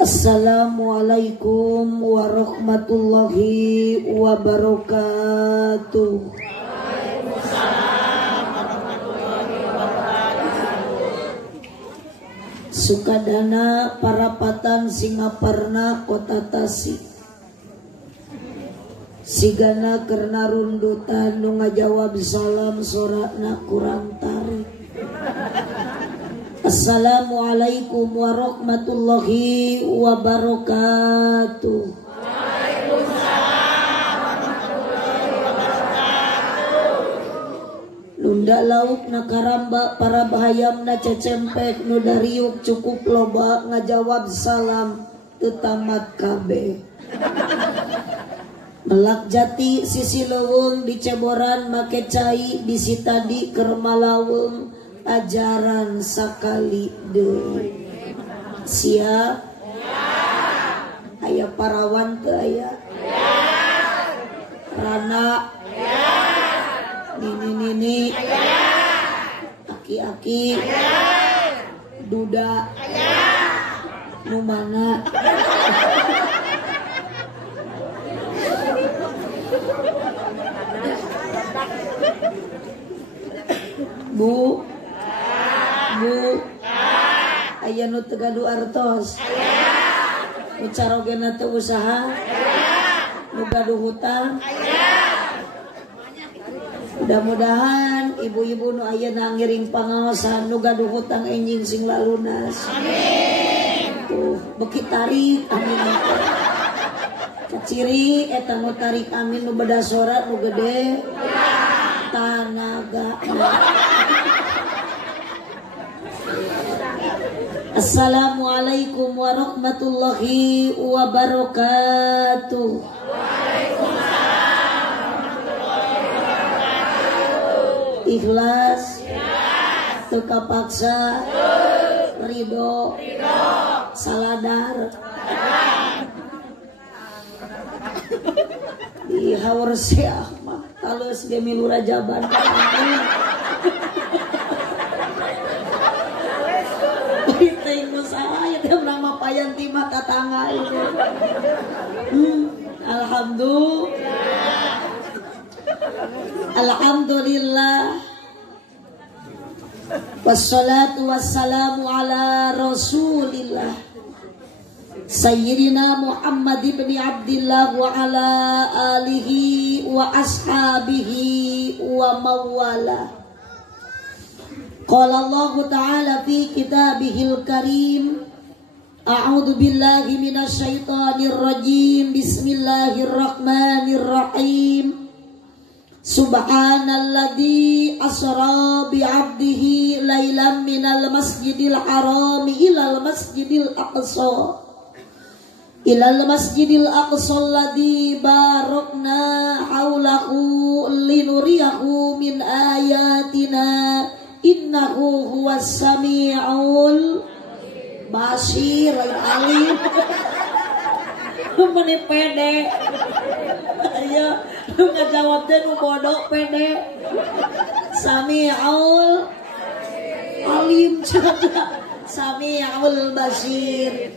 Assalamualaikum warahmatullahi wabarakatuh. Waalaikumsalam warahmatullahi wabarakatuh. Sukadana Parapatan Singaparna Kota Tasik. Sigana kerna rundutan nu ngajawab salam soratna kurang tarik. Assalamualaikum warahmatullahi wabarakatuh. Waalaikumsalam warahmatullahi wabarakatuh. Nunda lauk na karamba para bahayam na cecempek nu dariuk cukup loba ngajawab salam tetamat kabe. Melak jati sisi leweng di Ceboran make cai bisi tadi keur malaweng ajaran sakali deui. Siap? Ya. Aya parawan teu aya? Ya. Rana? Ya. Nini-nini? Ya. Aki-aki? Ya. Duda? Ya. Nu mana? Bu? Aya nu teu gaduh artos? Nu carogena teu usaha? Nu gaduh hutang? Mudah-mudahan ibu-ibu nu aya ngiring pangaosan nu gaduh hutang enjing sing lalunas. Amin. Tuh, beki tarik amin. Kaciri eta nu tarik amin nu beda sorat nu gede. Tanaga. Assalamualaikum warahmatullahi wabarakatuh. Waalaikumsalam warahmatullahi wabarakatuh. Ikhlas? Ikhlas. Teu kapaksa? Ridho? Saladar? Dihaur siah mah talus ge milu rajaban. Teuing usaha ya teh nama payan timah tatangga itu. Alhamdulillah. Wassalatu wassalamu ala Rasulillah Sayyidina Muhammad ibn Abdillah wa ala alihi wa ashabihi wa mawala. Qala Allah Ta'ala fi kitabihil karim. A'udzu billahi minasy syaithanir rajim. Bismillahirrahmanirrahim. Subhanalladzi asra bi 'abdihi lailan minal masjidil haram ilal masjidil aqsa. Ilal masjidil aqsa alladzi barakna haulahu linuriyahu min ayatina innahu huwas samiul basir alim. Meni pede ayo lu ngajawab teh nu bodoh pede samiul alim samiul basir.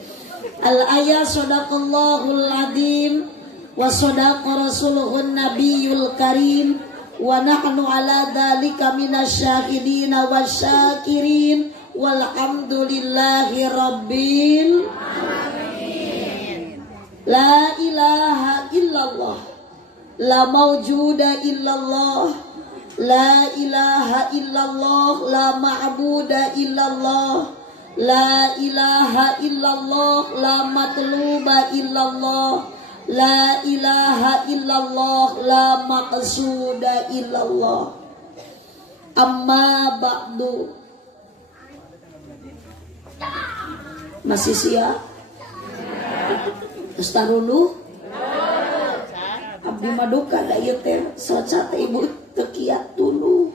Al-ayat sadaqallahul adim wa sadaqa rasuluhun nabiyul karim wa nahnu ala dhalika minasyahidina wasyakirin walhamdulillahi rabbil alamin. La ilaha illallah la mawjuda illallah la ilaha illallah la ma'buda illallah la ilaha illallah la matluba illallah la ilaha illallah la maqsuda illallah. Amma ba'du. Masih siap? Ustarunu? Abdi maduka da ieu teh soca teh ibu teu kiat tuluh.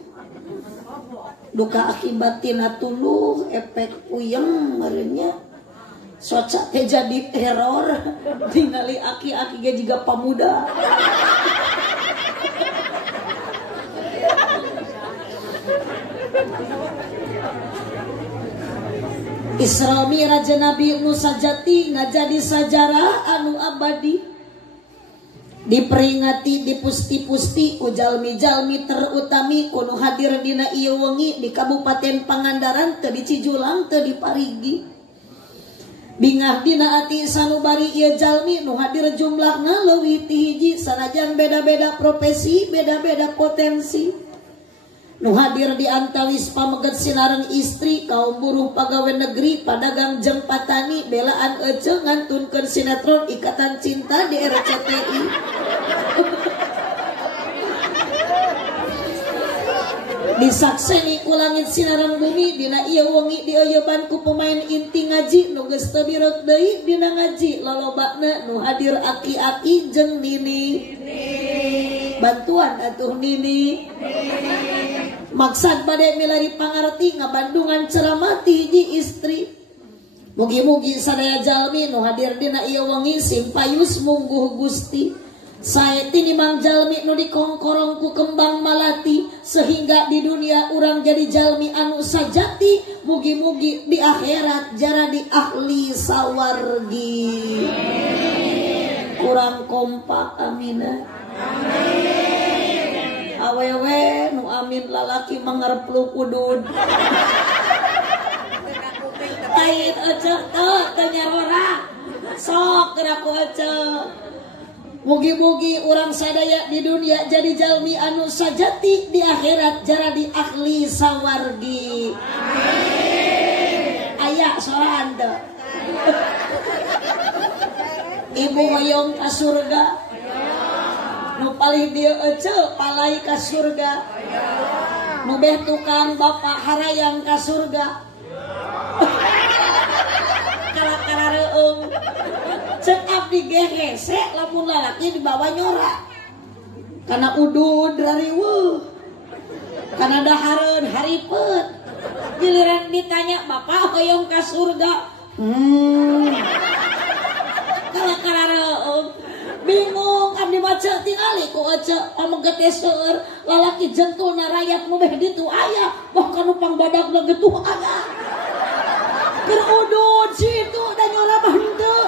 Duka akibatina tuluh efek puyeng merenya soca teh jadi teror ningali aki-aki ge jiga pamuda. Isra Mi'raj Nabi nu sajati ngajadi sajarah anu abadi, diperingati dipusti-pusti ku jalmi-jalmi terutami kuno hadir dina ieu wengi di Kabupaten Pangandaran teu di Cijulang teu di Parigi. Bingah dina ati sanubari ieu jalmi nu hadir jumlahna leuwih ti hiji sanajan beda-beda profesi, beda-beda potensi. Nu hadir di antawis pameget sinareng istri, kaum buruh pegawai negeri, padagang jeung patani, belaan ece ngantunkeun sinetron Ikatan Cinta di RCTI. Disakseni ku langit sinareng bumi dina ieu wengi dioyoban ku pemain inti ngaji nu geus teu birek deui dina ngaji lolobana nu hadir aki-aki jeung nini. Bantuan atuh nini. Maksud bade milari pangarti ngabandungan ceramah ti hiji istri. Mugi-mugi sadaya jalmi nu hadir dina ieu wengi simpayus mungguh Gusti. Sae tini mang jalmi nu dikongkorong ku kembang malati sehingga di dunia urang jadi jalmi anu sajati, mugi-mugi di akhirat jara di ahli sawargi. Kurang kompak amina. Awewe nu amin lalaki mangarep lu kudud. Ait ece teu nyarora. Sok geraku ece. Mugi-mugi urang sadaya di dunia jadi jalmi anu sajati, di akhirat jara di ahli sawargi. Amin. Aya soran teu. Ibu hoyong ka surga. Nu paling dia ece palai ka surga. Nu beh tukang bapak harayang ka surga. Kala reung. Cek abdi gehese lamun lalaki dibawa nyora. Kana udud rariweuh. Kana dahareun haripet. Giliran ditanya bapak hoyong ka surga. Kala reung. Bingung abdi baca tingali ku aca pameget seueur lalaki jentulna rakyat nu beh ditu aya bahkan numpang badag na getuh aya keur udud situ da nyora mah henteu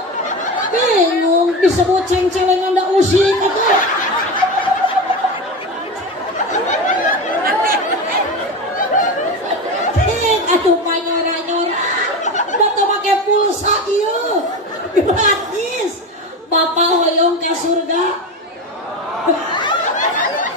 bingung disebut ceng-celengan da usik atuh atuh panyora-nyora da teu make pulsa ieu gratis. Bapak hoyong ke surga.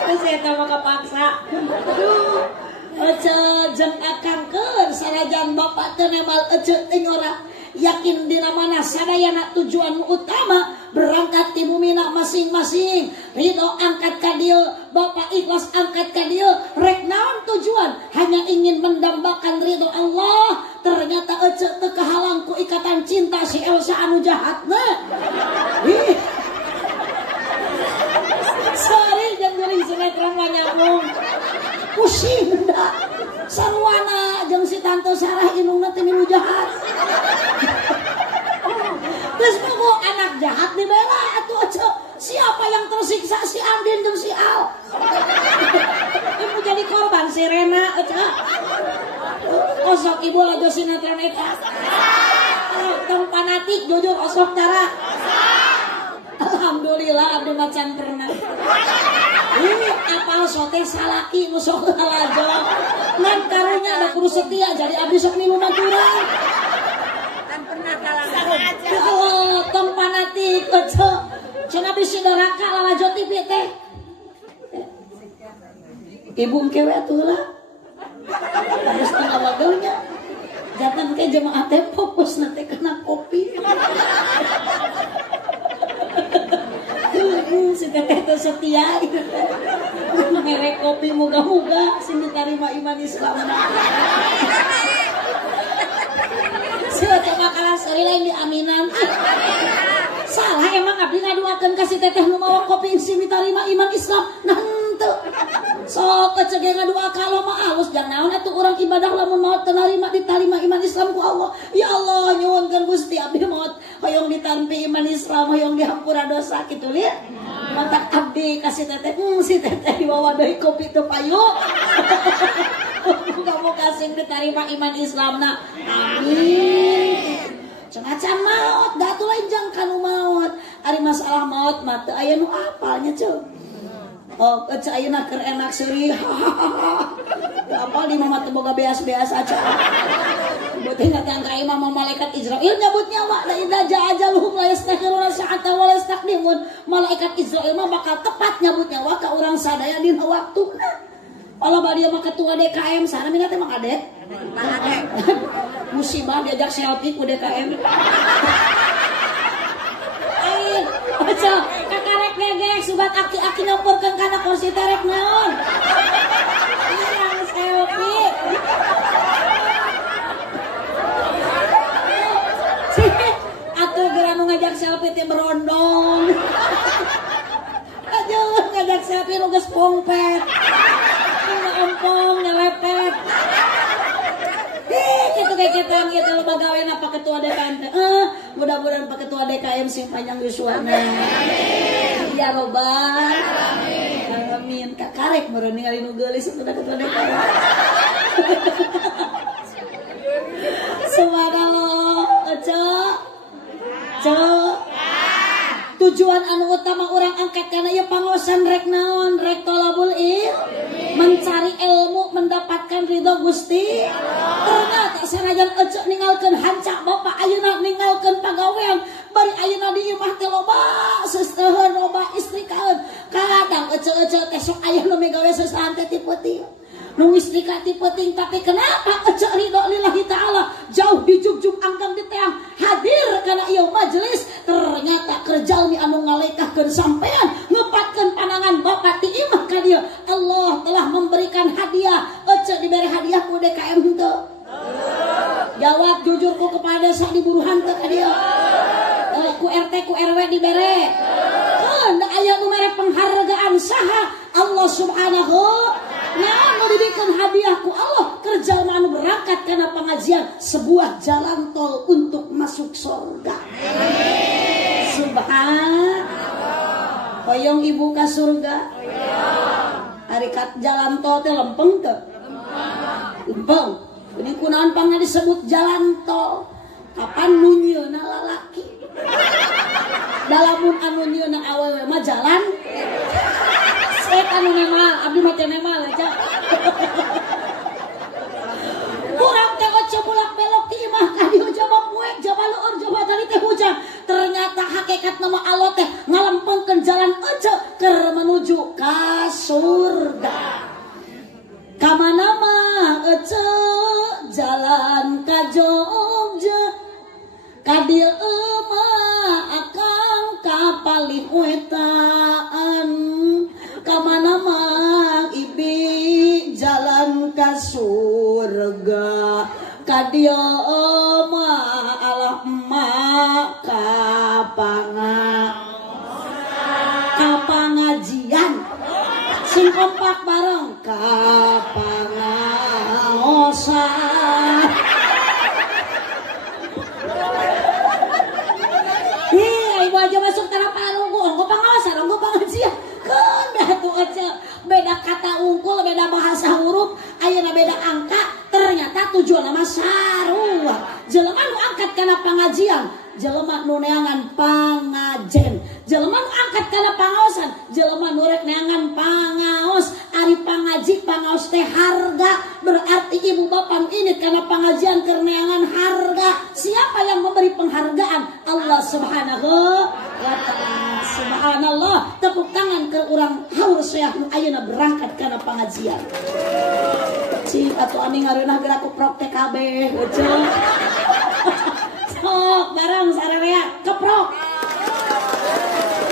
Terus eta mah kapaksa. Aduh. Ece jeung akangkeun sanajan bapak teu nemal ece teh nyora. Yakin dina mana sadayana tujuan utama berangkat ti bumina masing-masing. Ridho angkat ka dieu, bapak ikhlas angkat ka dieu. Rek naon tujuan? Hanya ingin mendambakan ridho Allah. Ternyata ece teu kahalang ku ikatan cinta si Elsa anu jahatna. Sorry jeung geuring sinetron mah nyambung. Pusing da. Sarwana jeung si Tante Sarah indungna teh milu jahat. Terus nu anak jahat dibela atuh ece. Siapa yang tersiksa si Andin jeung si Al? Ibu jadi korban si Rena ece. Osok ibu lajo sinetron eta. Tong fanatik jujur osok tara. Alhamdulillah abdi macan pernah. Ini apal sote salaki nu sok lajo. Ngan karunya ada kudu setia jadi abdi sok milu maturan. Kan pernah kalah. Oh, tong fanatik ece. Cenah bisi doraka lalajo TV teh. Ibu kewe atuh lah. Harus tengah wagelnya. Jangan ke jemaah teh fokus nanti kena kopi. Si teteh teh setia. Merek kopi moga-moga sing diterima iman Islam. Sila teh makanan seri lain di aminan. Salah emang abdi ngaduakeun ka si teteh nu mawa kopi sing diterima iman Islam. Nah henteu. Sok kecege ngadua kalau mah alus jang naon atuh urang ibadah lamun maot teu narima ditarima iman Islam ku Allah. Ya Allah nyuwunkeun Gusti abdi maot hoyong ditampi iman Islam hoyong dihampura dosa kitu lieu. Mantak abdi kasih teteh si teteh dibawa deui kopi teu payu. Muga-muga sing diterima iman Islamna. Amin. Cengacan maut, da atuh lain jang kanu maut. Ari masalah maut mah teu aya nu apalnya, Ceu. Oh, ayeuna keur enak seuri. Apal di mama teu boga beas-beas aja. Beuting ngatang ka imam malaikat Israil nyabut nyawa da idza ja'a ajaluhum la yastakhiruna sa'atan wa la yastaqdimun. Malaikat Israil mah bakal tepat nyabut nyawa ka urang sadaya dina waktuna. Kalau badia mah ketua DKM sana mina teh mah kadek. Musibah diajak selfie ku DKM. Ain, baca kakarek gegek subat aki-aki nomporkeun kana kursi terek naon. Yang selfie. Atuh geura nu ngajak selfie teh berondong. Aduh ngajak selfie nu geus pongpet. Ompong ngelepet. Gitu kayak kita gitu lo bagawen apa ketua DKM. Mudah-mudahan Pak Ketua DKM sing panjang yuswana. Ya robbal. Amin. Kakarek meureun ningali nu geulis untuk Ketua DKM. Subhanallah. Cok. Tujuan anu utama orang angkat karena ieu pangosan rek naon, rek tolabul mencari ilmu, mendapatkan ridho Gusti. Ternyata sanajan ece ninggalkeun hancak bapak ayeuna ninggalkeun pagawean bari ayeuna di imah teh loba seusteun loba istri kaeun. Kadang ece-ece teh sok aya nu megawe sesahan teh ti peuting. Nu istri ka ti peuting tapi kenapa ece ridho lillahi taala jauh di jugjug anggang di teang hadir kana ieu majelis ternyata kerjalmi anu ngalekahkeun sampean ngepatkeun panangan bapak ti imah ka dieu. Allah telah memberikan hadiah. Ece diberi hadiah ku DKM henteu? Jawab jujur ku kepada sa diburuhan teu ka dieu? Ku RT ku RW dibere. Da aya nu mere penghargaan saha? Allah Subhanahu nah memberikan hadiah ku Allah kerja anu berangkat karena pengajian sebuah jalan tol untuk masuk surga. Subhanallah. Hoyong ibu ka surga. Ari kat jalan tol teh lempeng teu? Lempeng. Ini kunaon pangna disebut jalan tol? Kapan nunyeuna lalaki? Dalamun anu nunyeuna awewe mah jalan. Sek anu nemal, abdi mah teh nemal aja. Kurang teh oce bolak-belok ti imah ka dieu jaba puek, jaba leueur, jaba tadi teh hujan. Ternyata hakikat nama Allah teh ngalempengkeun jalan ece keur menuju ka surga. Ka mana mah ece jalan ka Jogja. Ka dieu mah akang ka paling wetaan. Kamana mang ibi jalan ka surga. Ka dieu mah alah emak ka pangajian. Sing kompak bareng ka pangaosan. Ibu aja masuk tanah palungku, ongko pangaosan, ongko pangajian. Kendah tuh aja beda kata unggul, beda bahasa huruf, ayeuna beda angka, ternyata tujuan nama sarua. Jelema nu angkat kana pengajian, jelema nu neangan pangajen. Jelema nu angkat kana pangaosan, jelema nu rek neangan pangaos. Ari pangaji pangaos teh harga, berarti ibu bapak ini kana pengajian keur neangan harga. Siapa yang memberi penghargaan? Allah Subhanahu wa ta'ala. Subhanallah, tepuk tangan ke urang haur sayah nu ayeuna berangkat kana pengajian. Cing atuh ami ngareunah geura kuprok TKB heuceul. Sok bareng sararea keprok.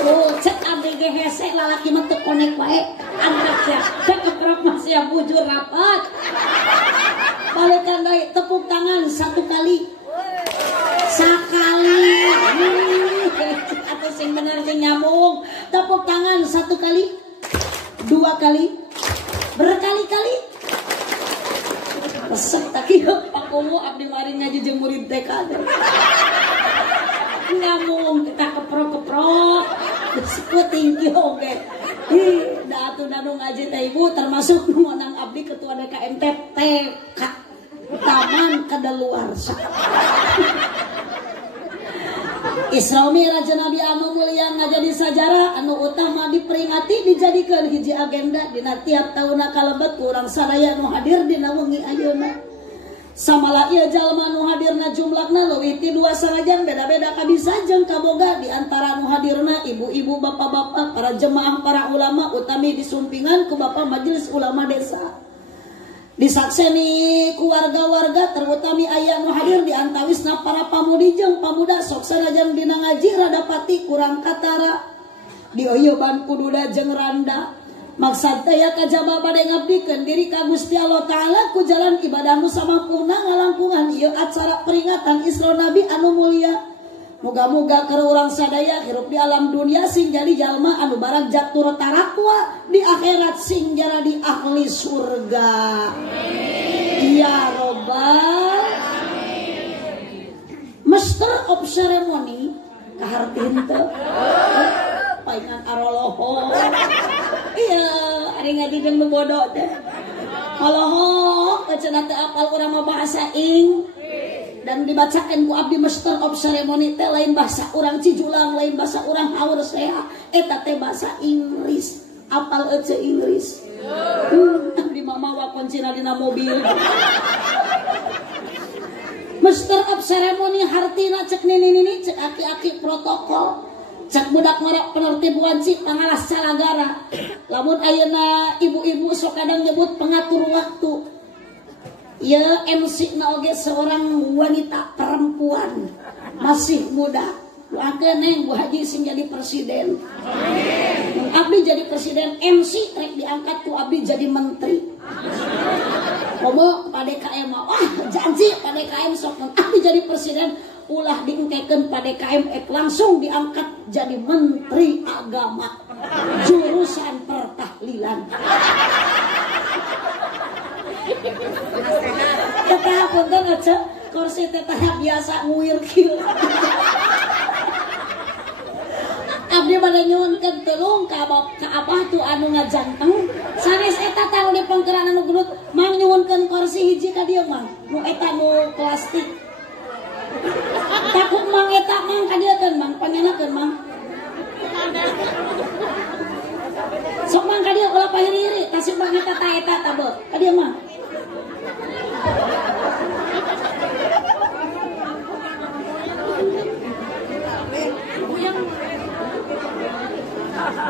Oh, cek abdi ge hese lalaki mah teu konek wae. Anak sia, cek keprok mah sia bujur rapat. Balikan deui tepuk tangan satu kali. Sakali. Atau sing bener sing nyambung. Tepuk tangan satu kali, dua kali, berkali-kali. Resep tak kieu pakomo abdi mari ngaji jeung murid TK. Nyambung kita keprok-keprok. Disebut tinggi oge. Da atuh nu ngaji teh ibu termasuk nu menang abdi ketua DKM TK Taman Kadaluarsa. Isra Mi'raj Nabi anu mulia ngajadi sajarah anu utama diperingati dijadikan hiji agenda dina tiap tahunna kalebet kurang sadaya nu hadir dina wengi ayeuna. Samala ieu jalma nu hadirna jumlahna leuwih ti 2 sanajan beda-beda kabisa jeung kaboga di antara nu hadirna ibu-ibu, bapak-bapak, para jemaah, para ulama utami disumpingan ku Bapak Majelis Ulama Desa. Disakseni ku warga-warga terutami aya nu hadir di antawisna para pamudi jeung pamuda sok sanajan dina ngaji rada pati kurang katara dioyoban kududa jeung randa. Maksud teh kajaba bade ngabdikeun diri ka Gusti Allah Taala ku jalan ibadah nu samampuna ngalangkungan ieu acara peringatan Isra Nabi anu mulia. Moga-moga keur urang sadaya hirup di alam dunia sing jadi jalma anu barang jatuh tarakwa di akhirat sing jadi ahli surga. Ya Robbal Master of Ceremony kahartiin teu paingan aroloho. Iya, ari ngadideung nu bodoh teh. Aloho, cenah teu apal urang mah bahasa ing dan dibacakan ku abdi Master of Ceremony teh lain bahasa urang Cijulang, lain bahasa urang Haur Sea, eta teh bahasa Inggris. Apal ece Inggris. Abdi mamawa kuncina dina mobil. Master of Ceremony hartina cek nini cek aki-aki protokol. Cek budak ngorek penertib wajib pangalas calagara. Lamun ayeuna ibu-ibu sok kadang nyebut pengatur waktu. Ya MC na oge seorang wanita perempuan masih muda. Doakeun neng Bu Haji sing jadi presiden. Amin. Abdi jadi presiden MC rek diangkat ku abdi jadi menteri. Komo pada KM wah janji pada KM sok abdi jadi presiden ulah diengkekeun pada KM langsung diangkat jadi menteri agama jurusan pertahlilan. Tetap punten aja kursi tetap biasa nguir kieu. Abdi bade nyuhunkeun teuing ka abah tuh anu ngajanteng sanes eta tanu di pangkeran anu gelut mang nyuhunkeun kursi hiji ka dieu mang nu eta nu plastik takut mang eta mang ka dieu keun mang pangenakeun mang sok mang ka dieu ulah pahiri-hiri tasih mang eta tabeuh ka dieu mang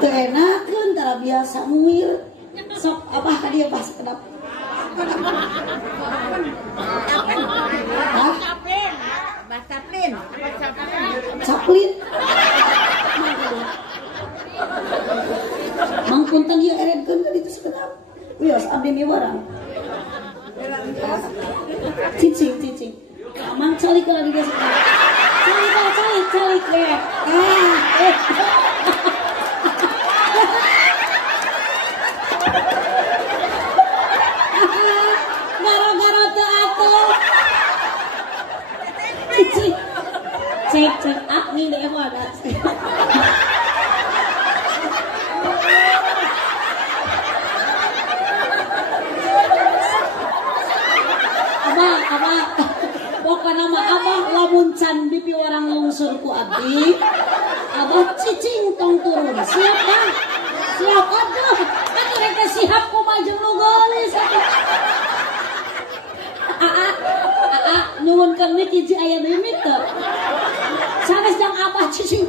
teu enakeun tara biasa muir sok abah ka dieu pas kedap Caplin Mang punten ieu eredkeun ka ditu sekedap wios abdi miwarang cicing mang calik ka di dieu calik we gara-gara teu atuh cek nih deh ada abah pokoknya mah abah lamun can bipi orang lungsur ku abdi abah cicing tong turun siap bang siap aduh atuh rek siap kumaha jeung nu geulis nyuhunkeun mik hiji aya limit teu sanes jang abah cicing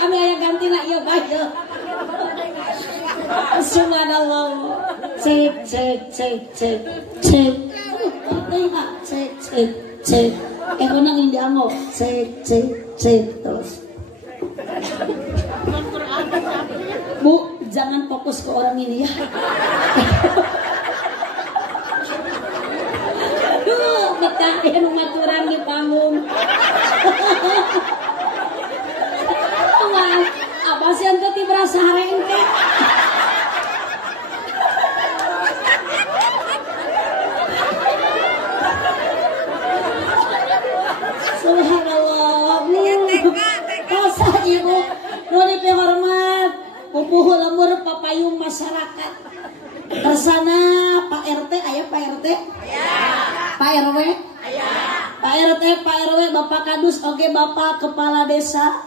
kami aya gantina ieu bae subhanallah cek nang indi anggo cek terus Bu jangan fokus ke orang ini ya betah ya ngaturan di panggung abah sih ente ti berasa harengke subhanallah masa ibu nu dipihormat pupuh lemur papayung masyarakat Kersana Pak RT aya Pak RT? Aya. Pak RW? Aya. Pak RT, Pak RW, Bapak Kadus, oke Bapak Kepala Desa,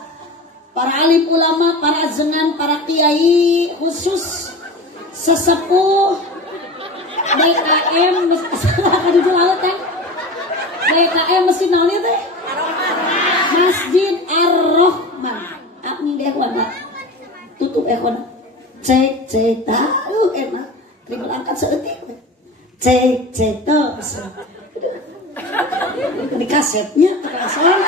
para alim ulama, para ajengan, para kiai, khusus sesepuh DKM DKM mesin naon ieu teh? Masjid Ar-Rahman. Abdi deh wana. Tutup ekona. Cek tahu enak. Tribal angkat seeutik. Cek tos. Di kasetnya kerasan.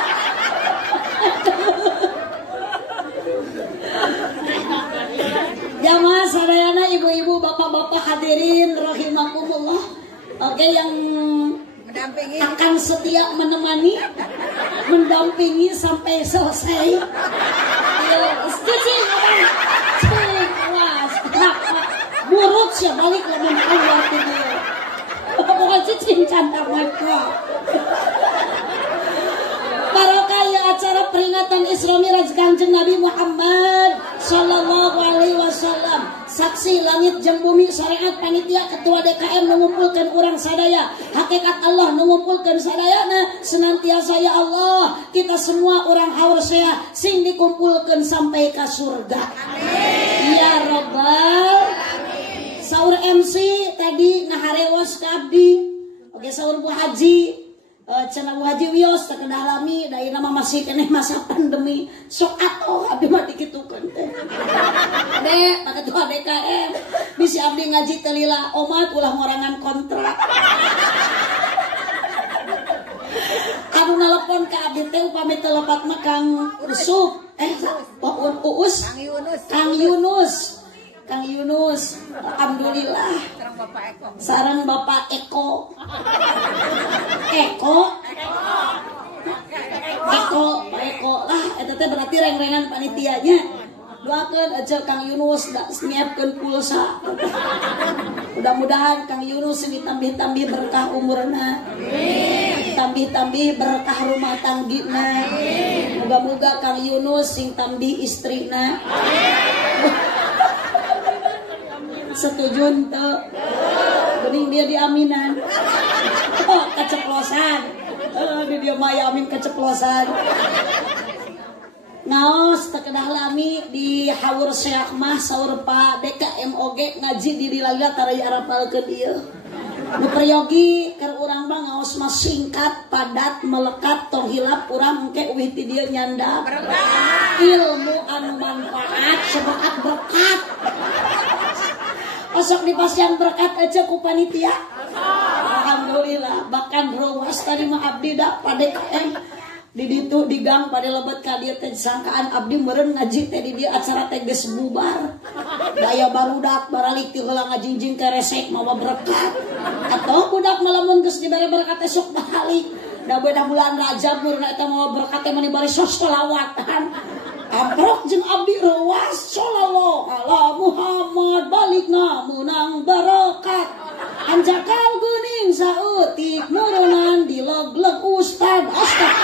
Jamaah sadayana ibu-ibu, bapak-bapak hadirin rahimakumullah. Oke, yang akan setia menemani, mendampingi sampai selesai. Cicing, awas, burut sih balik ke menawar ini. Pokoknya cicing cantar mereka. Barokah ya acara peringatan Isra Mi'raj Kanjeng Nabi Muhammad sallallahu alaihi wasallam. Saksi langit jeung bumi, syariat panitia ketua DKM mengumpulkan orang sadaya. Hakikat Allah mengumpulkan sadayana senantiasa ya Allah. Kita semua orang haursea sing dikumpulkan sampai ke surga. Amin. Ya Rabbal Alamin. Saur MC tadi ngaharewas ka abdi. Oke saur Bu Haji. Cenah Bu Haji wios terkedah lami dari nama masih keneh masa pandemi sok atoh abdi mah dikitukeun teh. Dek, Pak Ketua DKM bisi abdi ngaji teh lila omat ulah ngorangan kontrak. Anu nelpon ka abdi teh upami teu lepat mah Kang Usuk. Uus. Kang Yunus. Alhamdulillah. Sareng Bapak Eko. Lah eta teh berarti reng-rengan panitianya. Doakeun aja Kang Yunus da nyiapkeun pulsa. Mudah-mudahan Kang Yunus ditambih-tambih berkah umurna. Amin. Tambih-tambih berkah rumah tanggina. Amin. Moga-moga Kang Yunus sing tambih istrina. Amin. Setuju teu? Bening dia diaminan. Oh, keceplosan. Dia mah amin keceplosan. Ngaos terkedah lami di Hawur Syekh mah saur Pak DKM oge ngaji di dilalila taraya arapalkeun ieu. Nu prayogi keur urang mah ngaos mah singkat, padat, melekat, tong hilap urang engke euih ti dieu nyanda. Ilmu anu manfaat sebakat berkat. Osok dipasian berkat aja ku panitia. Alhamdulillah. Bahkan ruas tadi mah abdi da pada KM di ditu di gang pada lebet ka dieu teh sangkaan abdi meureun ngaji teh di dieu acara teh geus bubar. Daya barudak baralik ti heula ngajingjing ke resek mawa berkat. Atau budak melamun geus dibere berkat teh sok balik. Da beda bulan Rajab meureun eta mawa berkat teh mani bari sholawatan. Amprok jeung abdi ruas sallallahu ala Muhammad balikna menang barokat anjakal geuning sautik nurunan di leg-leg ustad astag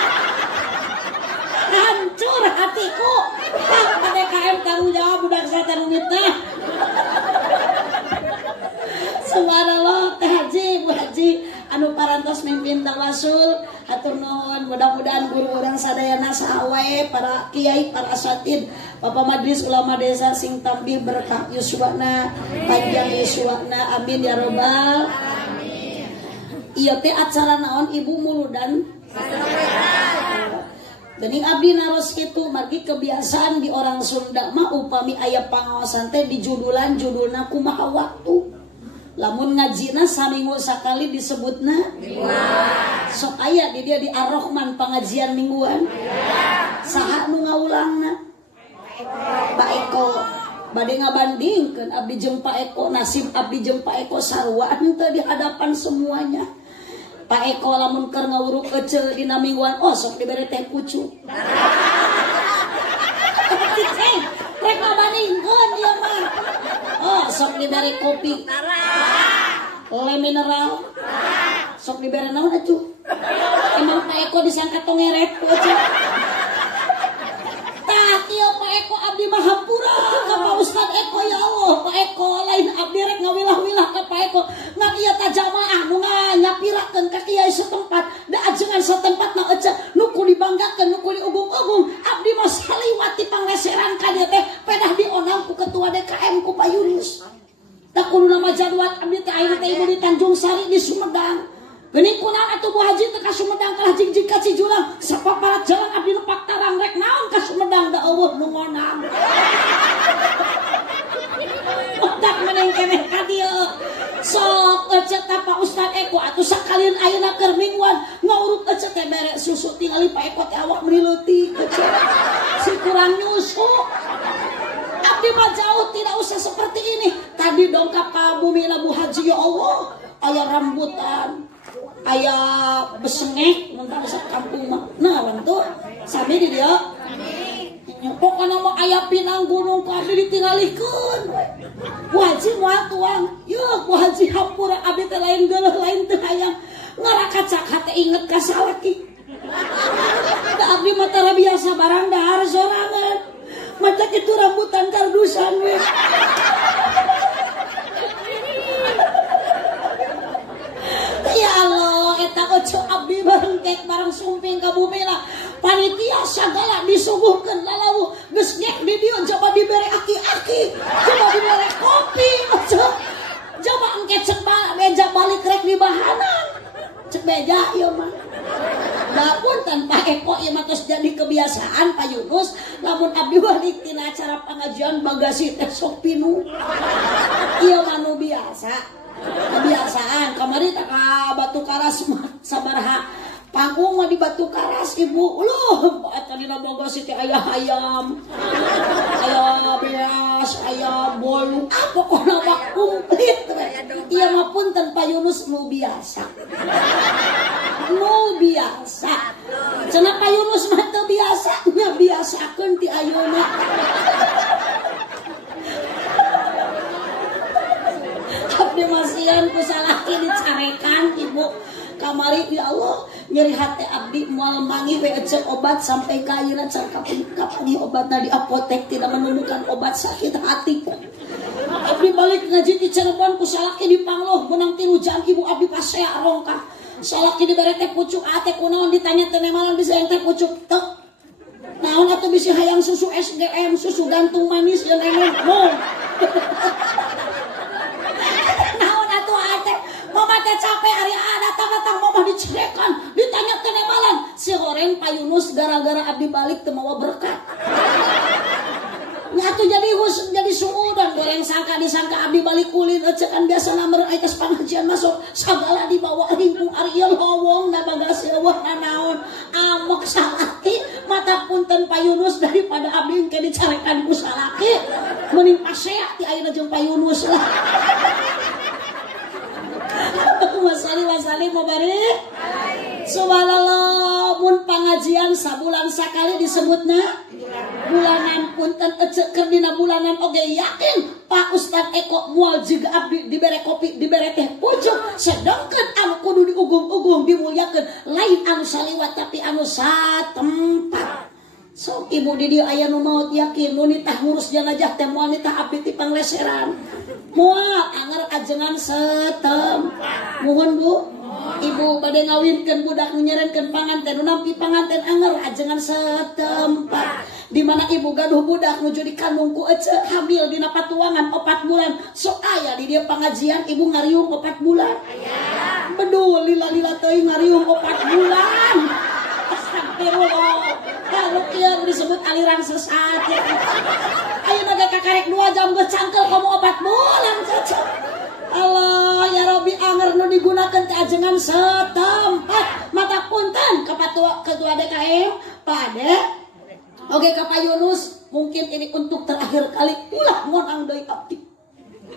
hancur hatiku PDKM tanggung jawab budak satan umitna. Subhanallah Teh Haji Bu Haji anu parantos mimpin tawasul hatur nuhun mudah-mudahan guru urang sadayana sahawae para kiai para asatid Bapak Majelis Ulama Desa sing tambih berkah yuswana panjang yuswana amin ya robbal alamin. Ieu teh acara naon Ibu Muludan Geuning abdi naros kitu margi kebiasaan di orang Sunda mah upami aya pangaosan teh di judulna kumaha waktu. Lamun ngajina saminggu sakali disebutna sok aya di dia di Ar-Rahman pengajian mingguan. Saha nu ngaulangna? Pak Eko. Bade ngabandingkeun abdi jeung Pak Eko, nasib abdi jeung Pak Eko sarua teu di hadapan semuanya. Pak Eko lamun keur ngawuruk eceul dina mingguan, oh sok dibere teh pucuk. Rek ngabandingkeun dia mah. Oh sok dibere kopi. Le mineral. Sok dibere naon atuh? Emang Pak Eko disangka tongeret atuh. Tah kieu Pak Eko abdi mah hampura ka Ustad Eko ya Allah, Pak Eko lain abdi rek ngawilah-wilah ka Pak Eko. Ngan ieu teh jamaah nu nganyapirakeun ka kiai setempat, da ajengan setempat na ece nu kudu dibanggakeun, nu kudu diugung-ugung. Abdi mah saliwati pangleseran ka dieu teh pedah dionang ku ketua DKM ku Pak Yunus. Da kudu nama jadwal abdi teh ayeuna teh ibu di Tanjung Sari di Sumedang. Geuning kunaon atuh Bu Haji teh ka Sumedang kalah jingjing ka Cijulang. Sapaparat jalan abdi nu paktarang rek naon ka Sumedang da eueuh nu ngonang. Otak meneng keneh ka dieu. Sok ece teh Pak Ustad Eko atuh sakalian ayeuna keur mingguan ngaurut ece teh bere susu tingali Pak Eko teh awak meuli leutik ece. Si kurang nyusu. Abdi mah jauh tidak usah seperti ini. Tadi dongkap ka bumi Bu Haji ya Allah, aya rambutan. Aya besengek mentang sak kampung mah. Nah, bantu sami di dia. Pokona mah aya pinang gunung ku abdi ditinggalikeun. Bu Haji moal tuang. Yeuh, Bu Haji hampura abdi teh lain geuleuh lain teu hayang. Ngarakacak hate inget ka salaki. Da abdi mah tara biasa barang dahar sorangan. Mata kitu rambutan kardusan we. Ya Allah, eta ojo abdi bareng kek bareng sumping ka bumi lah. Panitia sagala disuguhkeun lalawu geus ngek di dieu coba dibere aki-aki, coba dibere kopi, coba engke cek beja balik rek di bahanan. Cek beja ieu mah. Da pun tanpa Eko ieu mah geus jadi kebiasaan Pak Yunus, lamun abdi balik tina acara pengajian bagasi teh sok pinu. Ieu mah nu biasa. Kebiasaan kamari tak ka Batu Karas sabaraha panggung mah di Batu Karas ibu loh eta dina bagasi teh aya ayam aya beas aya bolu pokona mah komplit ieu mah punten Pak Yunus nu biasa cenah Pak Yunus mah teu biasa nya biasakeun ti ayeuna. Abdi masihan ku salaki dicarekan ibu kamari ya Allah nyeri hati abdi moal mangi we ecek obat sampai ka ayeuna can kapan obatna di apotek tidak menemukan obat sakit hati. Abdi balik ngaji di Cirebon ku salaki di Pangloh menang 3 jam ibu abdi pasea rongkah. Salaki dibere teh pucuk ate kunaon ditanya teh nemalan bisa yang teh pucuk teu. Naon atuh bisi hayang susu SGM susu gantung manis yang emang. Mama teh capek hari datang mama dicerekan ditanya teh nemalan si goreng Pak Yunus gara-gara abdi balik teu mawa berkat. Nya tuh jadi suudan goreng sangka disangka abdi balik ulin ecekan biasa namer aya tes pengajian masuk sagala dibawa hingkung Ariel lowong na bagasi eueuh nanaon amok salaki mata punten Pak Yunus daripada abdi engke dicarekan ku salaki mending pasea ti ayeuna jeung Pak Yunus lah. Wasali mau bari subhanallah mun pangajian sabulan sakali disebutna bulanan punten ece keur dina bulanan oge yakin Pak Ustad Eko moal jiga abdi dibere kopi dibere teh pucuk sedengkeun anu kudu diugung-ugung dimulyakeun lain anu saliwat tapi anu satempat. Sok ibu di dieu aya nu maot yakin nu nitah ngurus jenazah teh moal nitah abdi ti pangleseran. Moal anger ajengan setempat. Mohon Bu. Ibu bade ngawinkeun budak nu nyerenkeun panganten nu nampi panganten anger ajengan setempat. Di mana ibu gaduh budak nuju dikandung ku ece hamil dina patuangan 4 bulan. Sok aya di dieu pangajian ibu ngariung 4 bulan. Aya. Bedul lila-lila teuing ngariung 4 bulan. Astagfirullah. Kalau kieu disebut aliran sesat ya. Ayeuna ge kakarek 2 jam geus cangkel komo 4 bulan cocok. Allah ya Rabbi anger nu digunakeun teh ajengan setempat. Mata punten ketua DKM Pak Ade. Oke ka Pak Yunus mungkin ini untuk terakhir kali ulah ngonang deui abdi.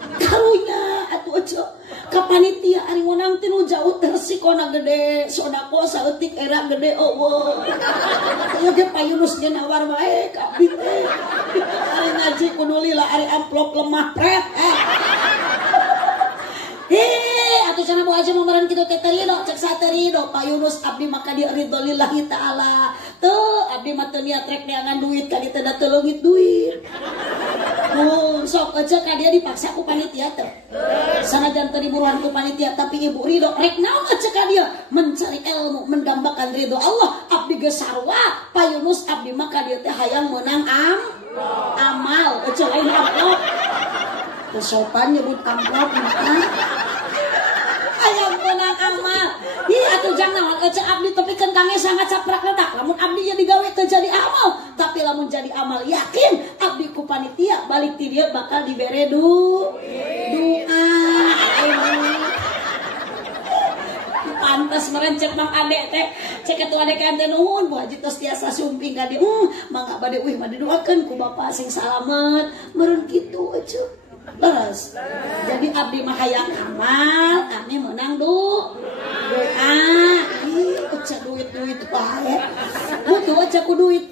Karunya atuh aja ka panitia ari ngonang teh nu jauh teh sikona gede sodako saeutik era gede eueuh. Ieu ge Pak Yunus ge nawar bae ka abdi teh. Ari ngaji kudu lila ari amplop lemah pret. Atuh atuh cenah Bu Haji meureun kitu teh terido cek saterido Pak Yunus abdi maka dia ridho lillahi taala. Teu abdi mah teu niat rek neangan duit ka dieu teh da teu leungit duit. Sok aja ka dia dipaksa ku panitia teh. Sanajan teu diburuhan ku panitia tapi ibu ridho rek naon aja ka dia mencari ilmu mendambakan ridho Allah abdi geus sarua Pak Yunus abdi maka dia teh hayang meunang amal aja lain amplop. Kesopan nyebut amplop mah. Hayang meunang amal. Ih atuh jang naon aja abdi tepikeun kangge sangat caprak ledak lamun abdi jadi gawe teu jadi amal tapi lamun jadi amal yakin abdi ku panitia balik ti dieu bakal dibere doa. Pantes merencet Mang Ade teh cek ketua dekan teh nuhun Bu Haji tos tiasa sumping ka dieu mangga bade mah didoakeun ku bapak sing salamet meureun kitu aja. Leres. Jadi abdi mah hayang amal, kami menang doa. Ih, aja duit-duit bae. Butuh aja ku duit.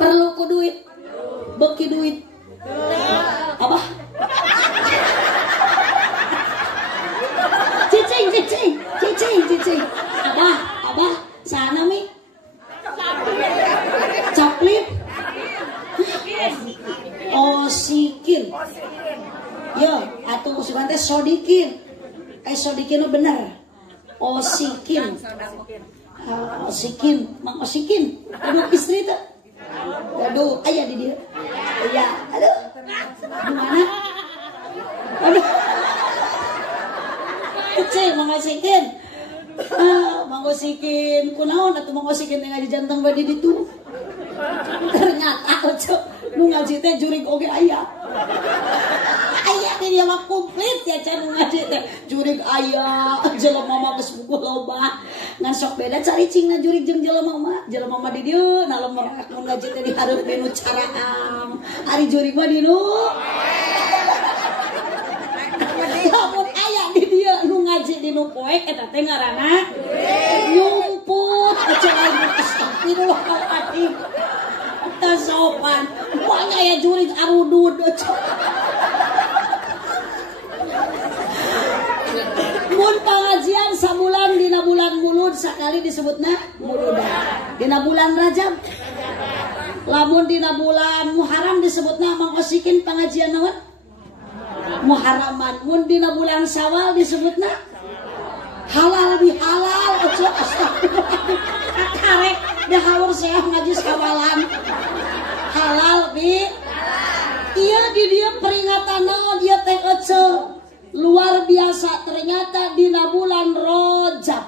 Perlu ku duit. Beki duit. Apa? Cicing. Abah, sana mi. Caplit. Osikin. Yo, atuh usukan teh sodikin. Sodikin bener. Osikin. Osikin, Mang Osikin. Aduh istri teh. Aduh, aya di dia. Iya, aduh. Di mana? Aduh. Cek Mang Osikin. Mang Osikin, kunaon atuh Mang Osikin teh ngaji jantung badi ditu. Ternyata ojo nu ngaji teh jurig oge aya. Aya di dia mah komplit ya can ngaji teh. Jurig aya, jelema mah geus buku loba. Ngan sok beda caricingna jurig jeung jelema mah. Jelema mah di dieu na lemur mun ngaji teh dihareup dinu caraam. Ari jurig mah dinu. Lamun aya di dia nu ngaji dinu poek eta teh ngaranna nyumput aja lain astagfirullahaladzim. Sopan banyak ya jurig arudud mun pengajian sabulan dina bulan mulud sakali disebutna muludan dina bulan Rajab lamun dina bulan Muharram disebutna Mang Osikin pengajian naon Muharraman mun dina bulan Syawal disebutna halal bihalal ojo astagfirullah karek dahawur saya ngaji sawalan halal bi iya di dia peringatan naon dia teh luar biasa ternyata di bulan Rajab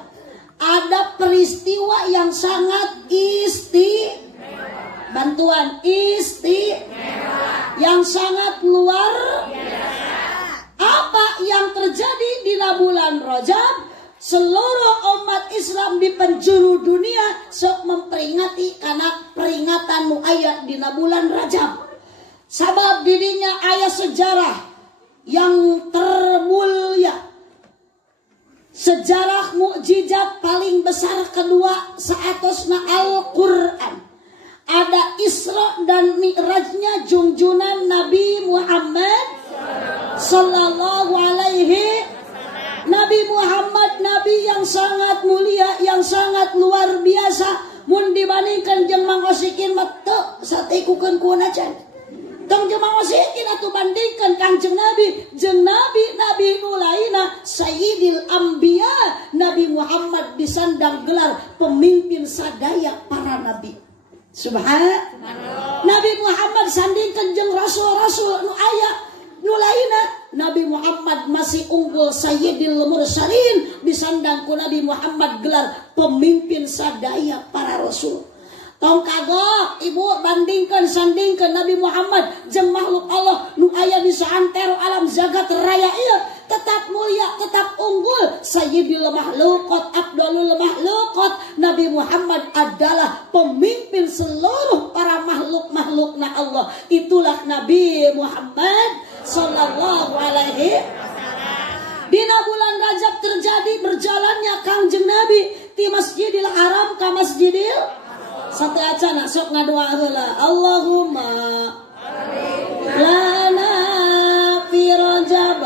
ada peristiwa yang sangat bantuan yang sangat luar apa yang terjadi di bulan Rajab. Seluruh umat Islam di penjuru dunia sok memperingati karena peringatan nu aya dina bulan Rajab. Sabab dirinya aya sejarah yang termulia. Sejarah mukjizat paling besar kedua saatosna Al-Qur'an. Ada Isra dan Mi'rajnya junjunan Nabi Muhammad sallallahu alaihi Nabi Muhammad, Nabi yang sangat mulia, yang sangat luar biasa. Mun dibandingkan jeung Mang Osikin mah teu satikukeun kuna can. Tong jeung Mang Osikin atuh bandingkan Kangjeng Nabi jeung nabi-nabi nu lainna Sayyidil Anbiya. Nabi Muhammad disandang gelar pemimpin sadaya para nabi. Subhanallah. Nabi Muhammad sandingkan jeung rasul-rasul nu aya nu lainna. Nabi Muhammad masih unggul Sayyidil Mursalin disandang ku Nabi Muhammad gelar pemimpin sadaya para rasul. Tong kagok ibu bandingkan sandingkan Nabi Muhammad jeung makhluk Allah nu aya di saantero alam jagat raya ieu tetap mulia, tetap unggul. Sayyidil makhluqat, afdalul makhluqat. Nabi Muhammad adalah pemimpin seluruh para makhluk-makhlukna Allah. Itulah Nabi Muhammad sallallahu alaihi wasallam. Dina bulan Rajab terjadi berjalannya Kangjeng Nabi ti Masjidil Haram ka Masjidil satu acana sok ngadoa heula Allahumma lana fi Rajab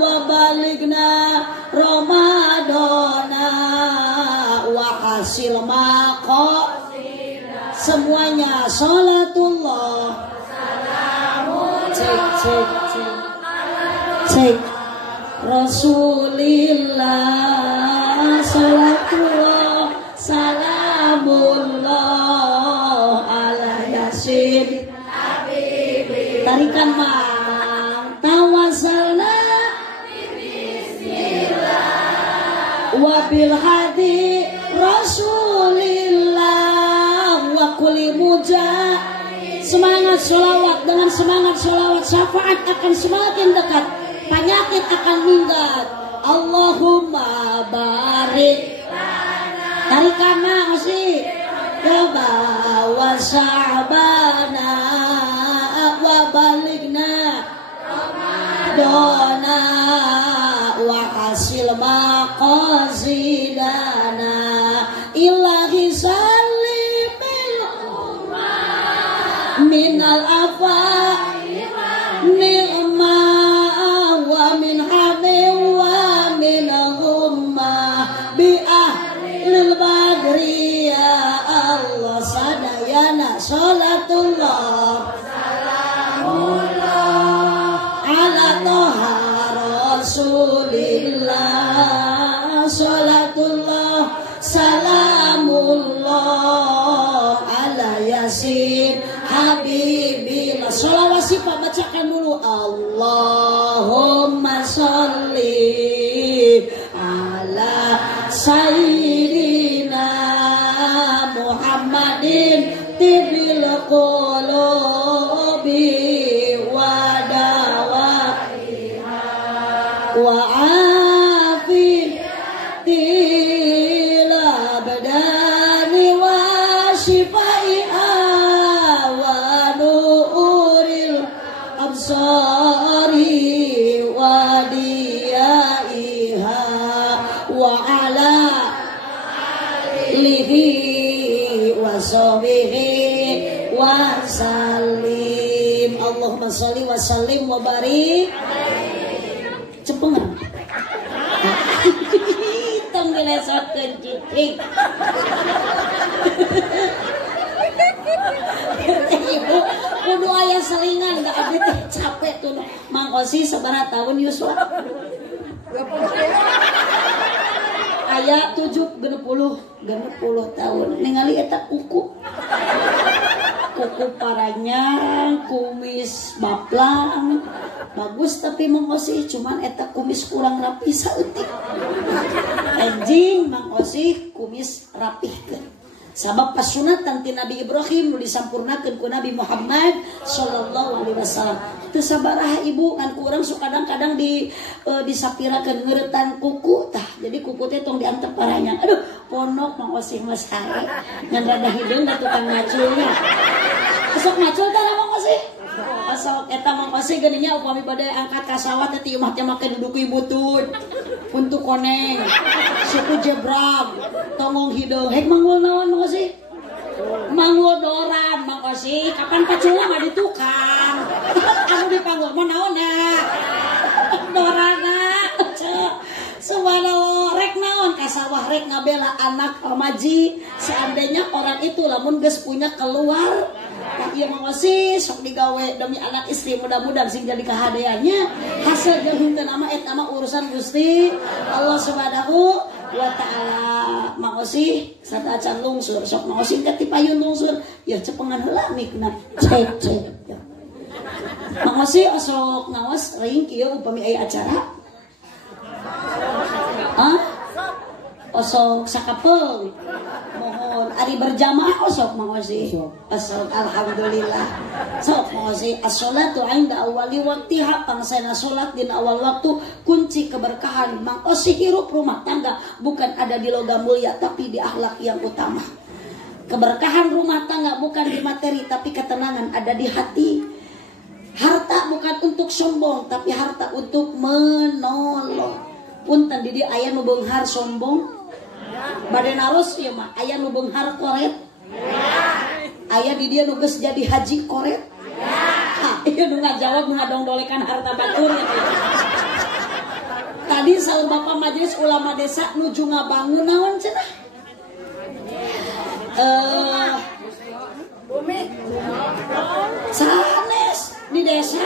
wa baligna Ramadana wa hasil maqasidana. Semuanya salatullah cek Rasulillah salatullah salamullah ala yasin habibi. Tarikan mang tawasalna bismillah wa bil hadi Rasulillah wa kulli mujahid. Semangat sholawat, dengan semangat sholawat syafaat akan semakin dekat, penyakit akan minggat. Allahumma barik tarikan masih coba wa sya'bana wa baligna Ramadana wa hasil maqasidana ilahi salimil minal afa ni'ma wa min hamim wa min humma bi ahlil badri ya Allah sadayana salatullah salamullah ala toha rasulillah salatullah salamullah ala yasin habibillah. Sholawat sifat bacakan dulu. Allahumma sholli ala sayyidina Muhammadin tibil qulubi wa dawaiha wa afiyatil abdani wa shifaiha wa nuril absari wa diyaiha wa ala alihi wa sahbihi wa sallim. Allahumma sholli wa sallim wa barik. Cepengan. Tong dilesotkeun cicing. Ibu kudu aya selingan, da abdi teh capek tuh. Mang Osi sabaraha tahun Yuswa? 20. Aya 60 tahun. Ningali eta kuku paranya, kumis baplang bagus, tapi Mang Osi cuman eta kumis kurang rapi saeutik. Anjing Mang Osi kumis rapihkeun. Sabab pas sunatan ti Nabi Ibrahim nu disampurnakeun ku Nabi Muhammad sallallahu alaihi wasallam. Teu sabaraha ibu ngan ku urang sok kadang-kadang disapirakeun ngeuretan kuku tah. Jadi kuku teh tong diantep paranya. Aduh, ponok Mang Osi mas hae. Ngan rada hideung da tukang maculnya. Sok macul tah Mang Osi. Asal eta Mang Osi geuninnya upami bade angkat ka sawah teh ieu mah teh make duduk ibutun. Untuk koneng, suku jebrang, tongong hidung. Hek manggul naon Mang Osi? Manggul doran Mang Osi. Kapan paculna mah di tukang. Anu dipanggul mah naon ya? Dorana. Subhanallah, rek naon ka sawah rek ngabela anak remaji. Seandainya orang itu lamun geus punya keluar, ieu Mang Osi sok digawe demi anak istri, mudah-mudahan sing jadi kahadeannya hasil jeung henteu nama eta mah urusan Gusti Allah Subhanahu wa taala. Mang Osi sadacan lungsur sok Mang Osi teh tipayun lungsur ya cepengan heula mikna cek. Mang Osi osok ngaos reuing kieu upami aya acara. Osok sakapel mohon ari berjamaah osok Mang Osi. Osok alhamdulillah. Sok Mang Osi as-sholatu 'inda awali waqtiha, pangsana salat dina awal waktu kunci keberkahan. Mang Osi hirup rumah tangga bukan ada di logam mulia tapi di akhlak yang utama. Keberkahan rumah tangga bukan di materi tapi ketenangan ada di hati. Harta bukan untuk sombong tapi harta untuk menolong. Punten di dieu aya nu beunghar sombong bade naros ieu mah, aya nu beunghar koret, aya di dieu nu geus jadi haji koret. Iya nu ngajawab nu ngadongdolekan harta batur gitu. Tadi saur Bapak Majelis Ulama Desa nuju ngabangun naon cenah? Sanes di desa.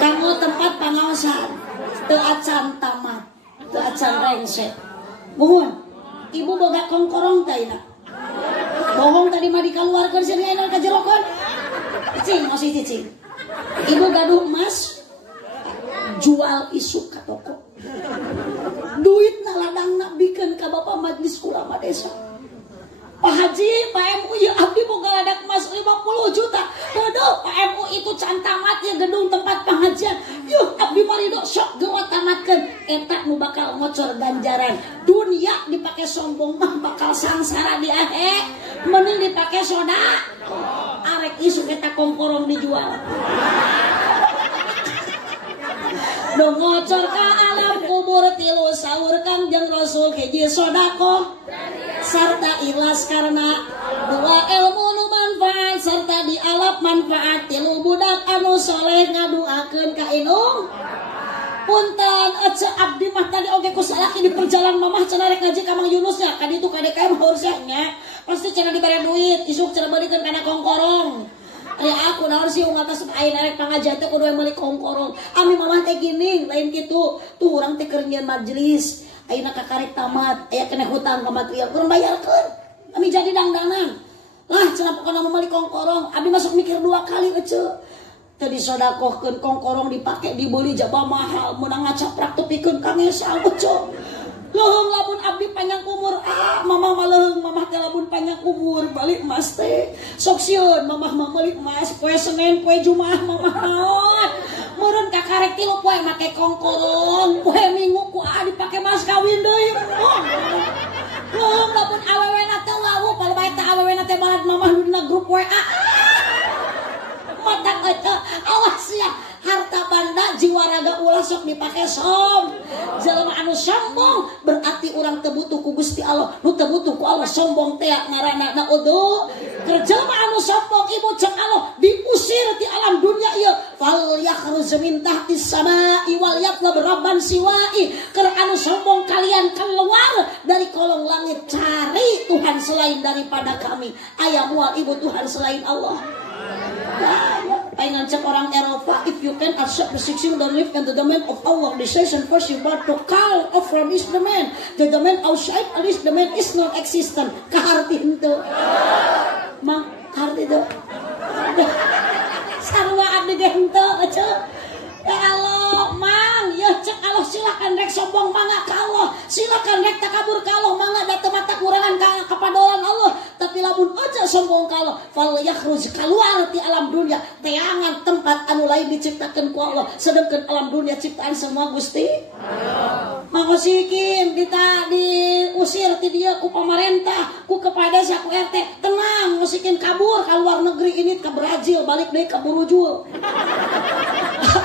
Kamu tempat pangaosan. Teu acan tamat, teu acan rengset. Muhun, ibu boga kongkorong teh ina. Bohong tadi mah dikaluarkeun sini aya ka jerokon. Cicing, masih cicing. Ibu gaduh emas, jual isuk ka toko. Duit na ladangna bikeun ka Bapak Majelis Ulama Desa. Pak Haji, Pak MU ya abdi boga ladak emas 50 juta. Waduh, Pak MU itu can tamat ya gedung tempat pengajian. Yuh, abdi marido sok geura tamatkeun. Eta nu bakal ngocor ganjaran. Dunia dipake sombong mah bakal sangsara di ahe. Mending dipake soda. Arek isu kita kongkorong dijual. Dong ngocor ka alam kubur tilu saur Kangjeng Rasul hiji sodako sarta ikhlas karena dua ilmu nu manfaat serta dialap manfaat tilu budak anu soleh ngaduakeun ka inung. Punten ece abdi mah tadi oge ku salaki di perjalanan mamah cenah rek ngaji ka Mang Yunus nya kaditu ka DKM haurusnya nya pasti cenah dibere duit isuk cenah beulikeun kana kongkorong. Ari aku naon sih ngatas ayeuna rek pangajian teh kudu meuli kongkorong. Ami mamah teh gini lain kitu. Tuh urang teh keur nyieun majelis. Ayeuna kakarek tamat, aya kena hutang ka material kurang bayarkeun. Ami jadi dangdanan. Lah cenah pokona meuli kongkorong. Abi masuk mikir 2 kali ece. Tadi sodakohkeun kongkorong dipake dibeli jaba mahal meunang ngacaprak tepikeun ka ngesal ece. Leuheung lamun abdi panjang umur mamah mah leuheung mamah teh lamun panjang umur balik emas teh sok sieun mamah mah meuli emas poe Senin poe Jumaah mamah naon meureun kakarek 3 poe make kongkorong poe Minggu ku dipake mas kawin deui leuheung lamun awewena teh lawu palebay teh awewena teh balad mamah dina grup WA mata eta awas ya harta banda jiwa raga ulah sok dipake som. Jelema anu sombong berarti urang teu butuh ku Gusti Allah. Nu teu butuh ku Allah sombong teh ngaranna naudzu. Jelema anu sombong ibu cek Allah diusir di alam dunia ieu. Fal yakhruj min tahtis samai wal yatlab rabban siwai. Keur anu sombong kalian keluar dari kolong langit cari Tuhan selain daripada kami. Aya moal ibu Tuhan selain Allah. Pengen cek orang Eropa, if you can accept the section that live in the domain of Allah, decision first you got to call off from is the man. The domain outside, at least the man is not existent. Kaharti itu, mang kaharti itu. Sarwa abdi gento, aja. Ya Allah, mang, ya cek Allah silakan rek sombong mangga ka Allah, silakan rek takabur ka Allah mangga da teu mata kurangan ka kapadolan Allah. Tapi lamun aja sombong ka Allah, fal yakhruj kaluar ti alam dunia, teangan tempat anu lain diciptakeun ku Allah, sedengkeun alam dunia ciptaan semua Gusti Allah. Mangosikeun kita diusir ti dieu ku pemerintah, ku kepala desa, ku RT, tenang, ngosikeun kabur ka luar negeri ini ke Brazil, balik deui ka Burujul.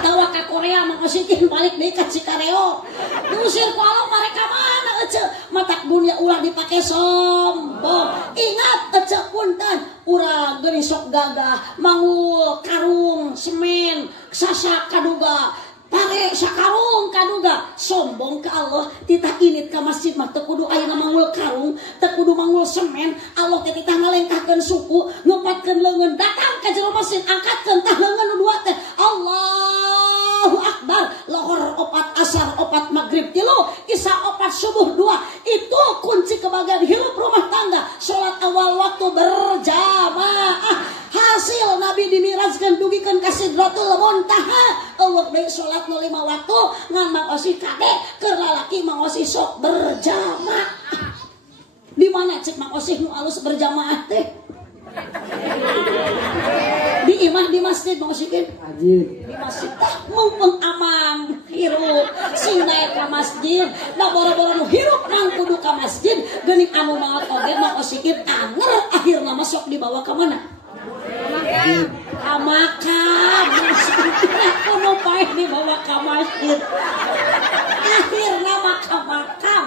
Tawa ka Korea mangosikeun balik deui ka Cikareo. Diusir ku Allah mereka mana ece? Matak dunia ulah dipake sombong. Ingat ece punten, urang geuning sok gagah, mangul karung semen, sasak kaduga, pare sakarung kaduga, sombong ke Allah. Titah init ka masjid mah teu kudu ayeuna mangul karung, teu kudu mangul semen. Allah teh titah ngalengkahkeun suku, ngempatkeun leungeun, datang ka jero masjid, angkatkeun tah leungeun nu dua teh. Allahu Akbar, lohor 4 asar 4 maghrib 3 isya 4 subuh 2. Itu kunci kebahagiaan hidup rumah tangga. Salat awal waktu berjamaah. Hasil Nabi dimirajkeun dugikeun ka Sidratul Muntaha. Eueuh deui salat 5 waktu ngan mangosi kade keur lalaki mangosi sok berjamaah. Di mana cek mangosi nu alus berjamaah teh? Di imah di masjid mangosikeun di masjid tah mumpung amang hirup sinae ka masjid da boro-boro nu hirup nang kudu ka masjid geuning anu maot oge mangosikeun anger akhirna masuk dibawa ka mana ka makam kudu paeh dibawa ka masjid akhirna mah ka makam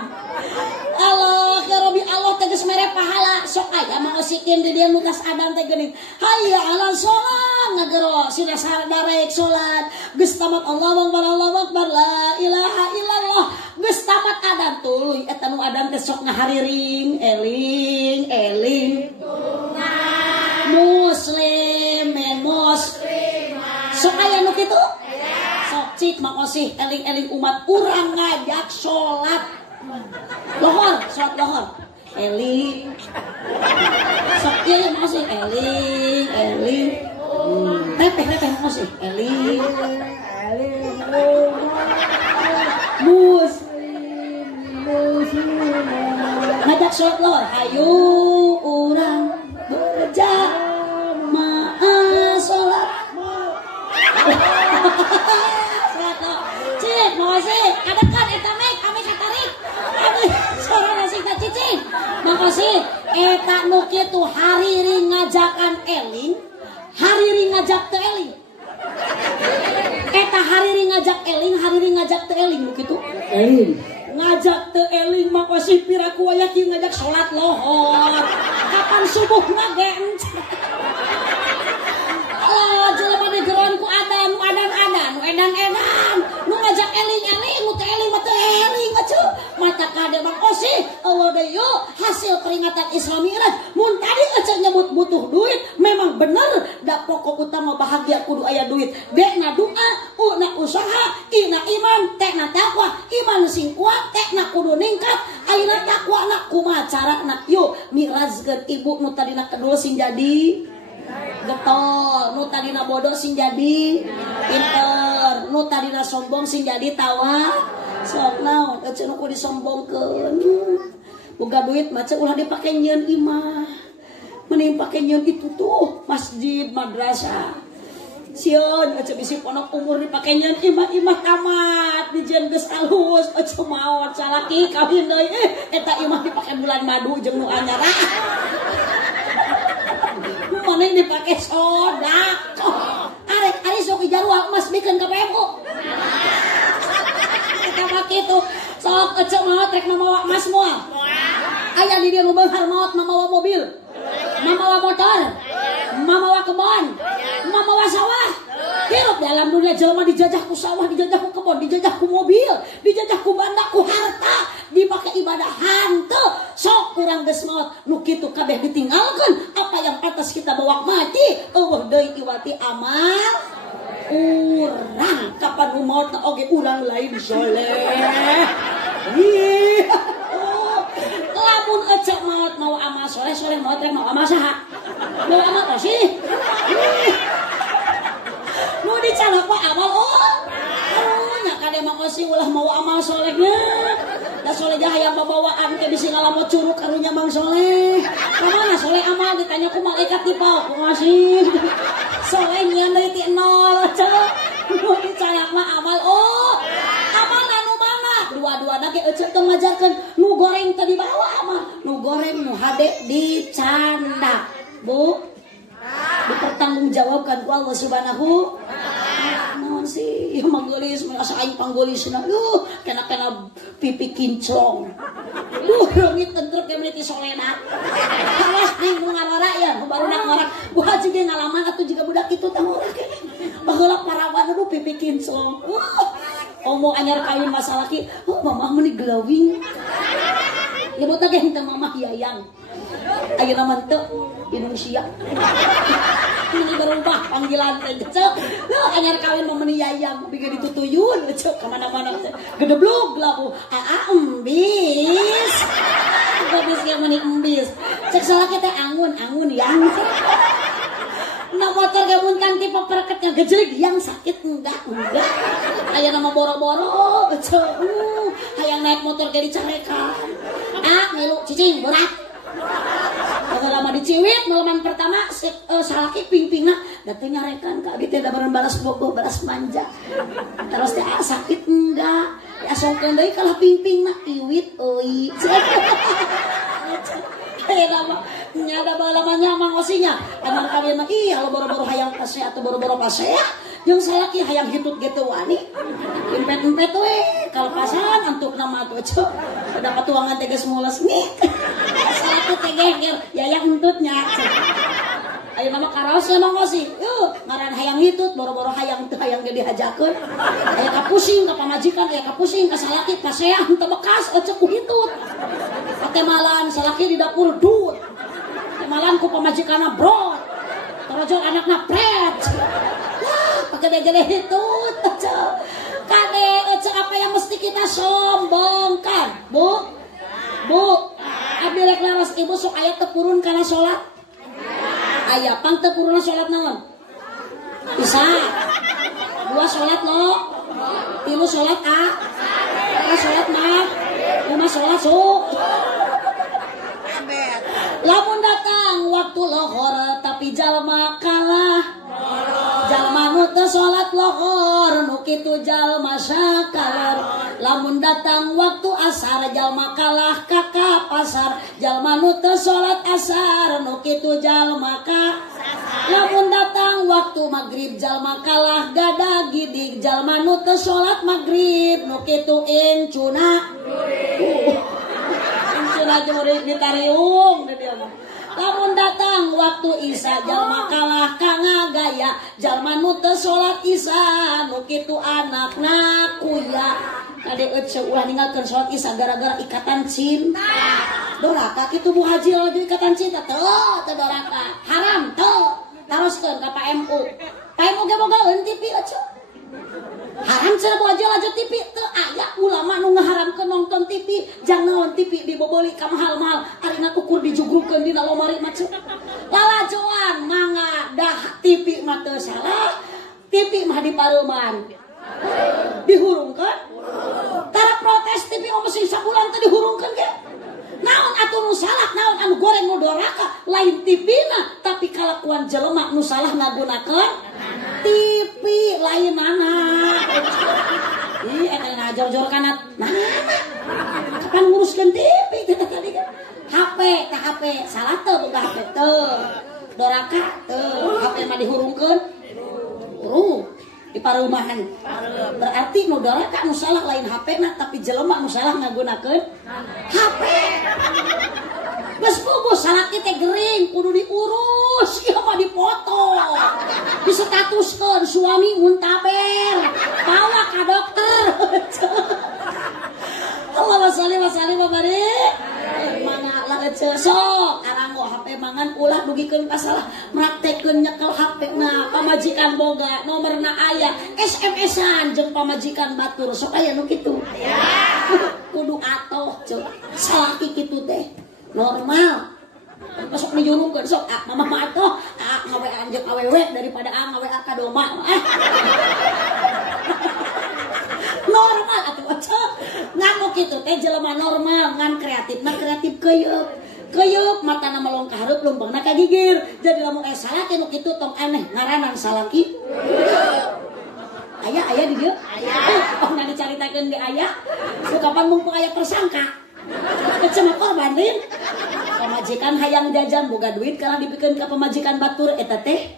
Allah ya Rabbi Allah tegas mere pahala sok aya mangos basikin di dia nukas adan teh geuning. Hayya 'alas sholat ngagero sina sadarek sholat. Geus tamat Allahu Akbar la ilaha illallah. Geus tamat adan tuluy eta nu adan teh sok ngahariring eling. Muslim sok aya nu kitu. Sok cik makasih eling-eling umat urang ngajak sholat lohor, sholat lohor eling sok ieu makasih eling repeh makasih eling muslim ngajak sholat lohor hayu urang berjamaah sholat cik makasih adakan eta kami katarik kami suara nasi tak cicing makasih eta nu kitu hariri ngajakan eling hariri ngajak teu eling eta hariri ngajak teu eling nu kitu eling ngajak teu eling makasih piraku aya kieu ngajak salat lohor kapan subuhna ge jelema digeron ku adan nu edan nu ngajak eling nu teu eling mah teu eling aja mata kade Bang Osi Allah deui hasil peringatan Isra Mi'raj mun tadi aja nyebut butuh duit memang bener da pokok utama bahagia kudu aya duit dekna doa una usaha ina iman tekna takwa iman sing kuat tekna kudu ningkat ayeuna takwa na kumaha carana yuk mirazkeun ibu nu tadina kedul sing jadi getol, nu tadina bodoh sing jadi pinter, nu tadina sombong sing jadi tawa. Sok naon, ece nu kudu disombongkeun. Boga duit mah ulah dipake nyieun imah. Mending pake nyieun itu tuh masjid, madrasah. Sieun ece bisi ponok umur dipake nyieun imah tamat, dijieun geus alus, ece maot salaki kawin deui. Eta imah dipake bulan madu jeung nu anyara. Mana dipake sodako arek sok ijarwa emas bikin ke PMU kita pakai itu sok ece maot rek mamawa emas moal aya di dia nu beunghar maot mamawa mobil mamawa motor mamawa kebon mamawa sawah hirup dalam dunia jelema dijajah ku sawah dijajah ku kebon dijajah ku mobil dijajah ku banda ku harta dipakai ibadah hanteu sok kurang geus maot nu kitu kabeh ditinggalkeun apa yang atas kita bawa mati eueuh deui iwati amal urang kapan nu maot na oge urang lain soleh lamun ece maot mau amal soleh maot rek mau amal saha mau amal sih nu dicalak mah amal nya kade makasih ulah mau amal solehnya da soleh jah hayang babawaan ke bisi ngalamot curug karunya Mang Soleh kamana soleh amal ditanya ku malaikat di pau makasih soleh nyian deui ti nol ceuh nu dicalak mah amal amal nu mana dua-duana ge ece teu ngajarkeun nu goreng teh dibawa mah nu goreng nu hade dicandak Bu dipertanggungjawabkan ku Allah Subhanahu naon sih ya manggelis merasa aing panggelisna kena pipi kinclong reungit tentrep ke ti solena awas ning nu ngarora ya baru nak ngorek gua haji ge ngalaman atuh jiga budak kitu teh ngorek baheula parawan pipi kinclong omong anyar kawin masalah ki mamah meuni glowing ya bota ge henteu mamah yayang ayeuna mah teu Indonesia ini berubah panggilan cek lu anyar kawin mah meuni yayang biga ditutuyun cek ka mana-mana gedeblug labu embis gabis ge meuni embis cek salaki teh angun yang na motor ge muntan tipe perketnya gejeg yang sakit enggak aya nama boro-boro cek hayang naik motor ge dicarekan ngilu cicing berat agak lama diciwit malaman pertama salaki ping-pingna dateng nyarekan ka abdi teh da balas bogoh balas manja terus teh sakit enggak asongkeun deui kalah ping-pingna iwit euy lama nyada balamanya Mang Osinya anak kalian mah iya lo boro-boro hayang pase atau boro-boro pase yang salaki hayang hitut gitu wani impet-impet we kalau pasan antuk nama tuh cok ada patuangan tegas mulas nih satu tegeger ya yang entutnya ayo nama karaos ya mangga sih yuk ngaran hayang hitut boro-boro hayang teu hayang jadi hajakeun aya kapusing ka pamajikan aya kapusing ka salaki pasea henteu bekas ecek ku hitut katemalan salaki di dapur dut katemalan ku pamajikanna brot torojol anakna pret gede-gede hitut kade apa yang mesti kita sombongkan bu abdi rek laras ibu sok aya tepurun kana salat aya pang tepurun salat naon bisa 2 salat lo 3 salat a 4 salat mah 5 salat sok lamun datang waktu lohor tapi jalma kalah jalma nu teu salat lohor nu kitu jalma sakalor lamun datang waktu asar jalma kalah ka pasar jalma nu teu salat asar nu kitu jalma ka lamun datang waktu magrib jalma kalah gadah gidig jalma nu teu salat magrib nu kitu incuna incuna jurig ditariung lamun datang waktu isya jalma kalah kanga gaya jalma nu teu salat isya nu kitu anakna kuya kade ece ulah ninggalkeun salat isya gara-gara ikatan cinta doraka kitu Bu Haji lagi ikatan cinta teu doraka haram teu taroskeun ka PMU ge boga TV ece haram cenah Bu Haji lanjut TV teu aya ulama nu ngaharamkeun nonton TV jang naon TV diboboli ka mahal-mahal arina ukur dijugrukeun dina lomari mah lalajoan mangga dah TV mah teu salah TV mah dipareuman dihurungkeun tara protes TV mah mesin sabulan teh dihurungkeun ge naon atuh nu salah naon anu goreng nu doraka lain TV-na tapi kalakuan jelema nu salah ngagunakeun TV lain anak ih eta ngajor-jor kana nah kapan nguruskeun TV tadi kan HP teh HP salah teu boga HP teu doraka teu HP mah dihurungkeun urung di parumahan berarti nu doraka nu salah lain HP-na tapi jelema nu salah ngagunakeun HP geus bubus salaki teh gering kudu diurus ieu mah dipoto disetatuskeun suami muntaber bawa ka dokter Allahumma sholli wa sallim wa barik mana lah sok aranggo HP mangan ulah dugikeun ka salah praktekkeun nyekel HP-na pamajikan boga nomerna aya SMS-an jeung pamajikan batur sok aya nu kitu aya kudu atoh ceuk salaki kitu teh normal besok dijurungkeun sok mama atoh ngawe anjeun awewe daripada ngawe ka doma normal atuh cek nganu kitu teh jelema normal ngan kreatif keuyeuk matana melong ka hareup lumpangna ka gigir jadi lamun salaki nu kitu tong aneh ngaranan salaki aya di dieu aya oh na dicaritakeun ge aya kapan mumpung aya tersangka kecema korban lain pamajikan hayang jajan boga duit kana dipikeun ka pamajikan batur eta teh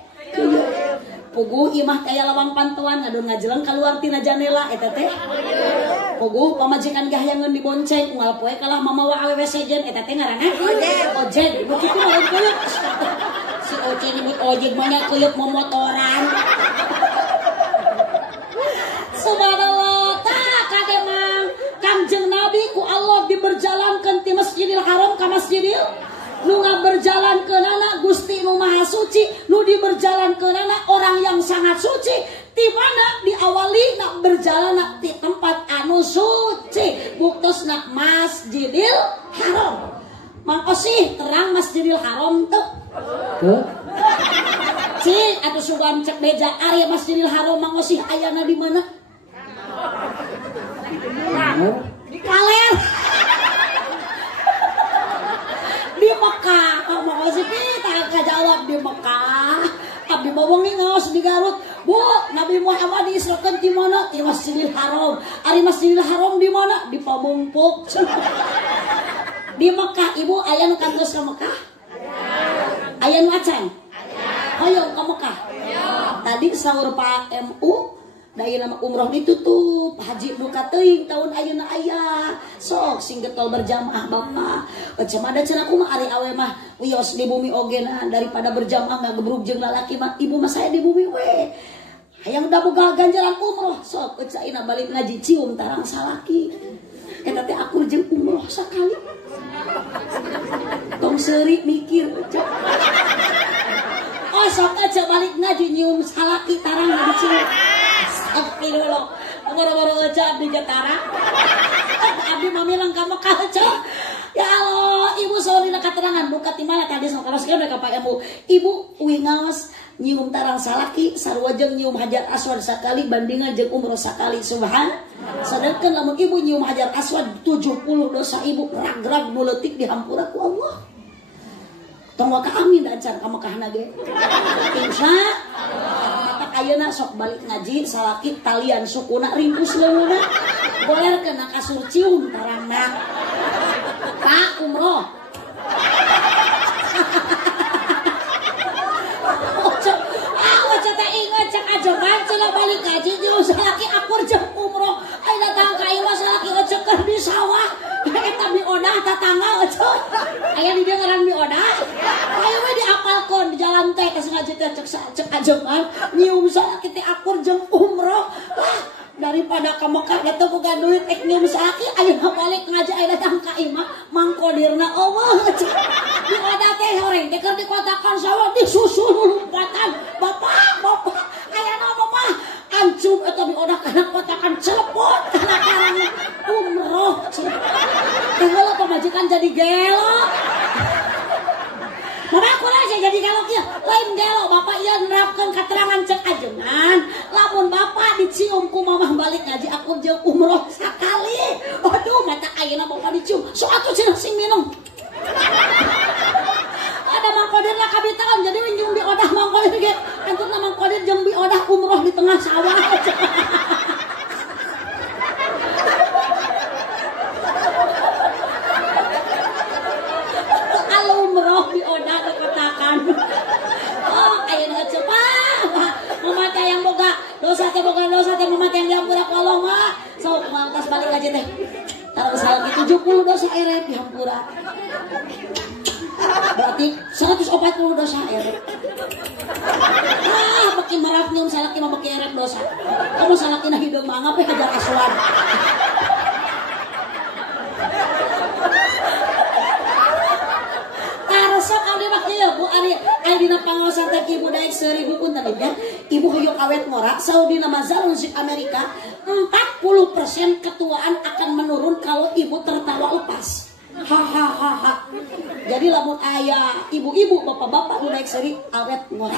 pugu imah kaya lawang pantuan ngadon ngajeleng keluar tina jendela eta teh pugu pamajikan ge hayangeun dibonceng unggal poe kalah mamawa awewe sejen eta teh ngaranna ojek begitu lain keuyeuk si ojek nyebut ojek mah nya keuyeuk momotoran subhanallah tah kade mang Kangjeng Nabi ku Allah diberjalankeun ti Masjidil Haram ka Masjidil nu ngaberjalankeunana Gusti nu Maha Suci nu diberjalankeunana orang yang sangat suci di mana diawali nak berjalan di tempat anu suci buktosna Masjidil Haram mang osih terang Masjidil Haram teu cik atuh sugan cek beja area Masjidil Haram mang osih ayana di mana di Kaler di Mekah mau kasih kita kajawab di Mekah abdi bawang ngaos di Garut bu Nabi Muhammad diisrakeun di mana di Masjidil Haram ari Masjidil Haram di mana di Pamumpuk di Mekah ibu aya nu kantos ka Mekah aya nu acan hoyong ka Mekah tadi sahur Pak MU Daya nama umroh ditutup, haji buka teuing tahun ayeuna aya. Sok sing getol berjamaah Bapak. Ecem ada cenah kumaha ari awe mah wios di bumi ogena daripada berjamaah ngagebrug jeung lalaki mah ibu mah saya di bumi we. Hayang da boga ganjaran umroh sok eucaina balik ngaji cium tarang salaki. Eta teh akur jeung umroh sakali. Tong seuri mikir cok. Oh sok aja balik ngaji nyium salaki tarang ngaji cium. Astagfirullah. Ngoro-ngoro aja abdi jatara. Abdi mamilang ka Mekah cok. Ya Allah, ibu saurina katerangan buka ti mana tadi sok karos kene ka Pak Emu. Ibu uwi ngaos nyium tarang salaki sarua jeung nyium hajar aswad sakali bandingan jeung umroh sakali subhan. Sedangkan lamun ibu nyium hajar aswad 70 dosa ibu rag-rag muleutik dihampura ku Allah. Tong ka amin da can ka Mekahna ge. Insya Allah. Ayeuna sok balik ngaji salaki talian sukuna ringkus leungeuna. Boler kena kasur cium tarangna. Pak umroh. Oce teh inget cek ajogan cenah balik ngaji jeung salaki akur jeung umroh. Ayeuna tang ka ieu salaki ngeceker di sawah. Eta mi odah tatangga ecok. Aya di dieu ngaran mi odah. Ayo we diapalkeun di jalan teh geus ngaji teh cek ajogan nyium salaki teh akur jeung umroh. Daripada ka Mekah eta boga duit ek nyium salaki ayeuna balik ngaji ayeuna tang ka imah mangkodirna Allah. Di odah teh horeng teh keur dikotakan sawah disusul lompatan. Bapak, ayeuna mah ancum eta di odah kana kotakan celepot kana karang umroh. Heula pamajikan jadi gelo. Mama kulah saya jadi gelo kieu. Lain gelo bapak ieu nerapkeun katerangan cek ajengan. Lamun bapak dicium ku mamah balik ngaji aku jeung umroh sakali. Aduh mata ayeuna bapak dicium. So atuh cenah sing minum. Ada mangkodir lah kabitaan jadi winjung di odah mangkodir ge. Antuna mangkodir jeung bi odah umroh di tengah sawah. Umroh di odah dikotakan. Oh, ayeuna cepah. Mama teh yang boga dosa teh mama teh yang dihampura ku Allah mah. Sok mangkas balik aja teh. Tarang salaki 70 dosa erep dihampura. Berarti 140 dosa erep. Beki merap nyium salaki mah beki erep dosa. Kamu salaki na hideung mah ngape hajar aswad. Sok abdi mah kieu Bu ari dina pangaosan teh ibu daek 1000 punten ya. Ibu hoyong awet ngora Saudi Mazalun si Amerika 40% ketuaan akan menurun kalau ibu tertawa lepas. Hahaha. Jadi lamun aya ibu-ibu bapak-bapak nu daek 1000 awet ngora.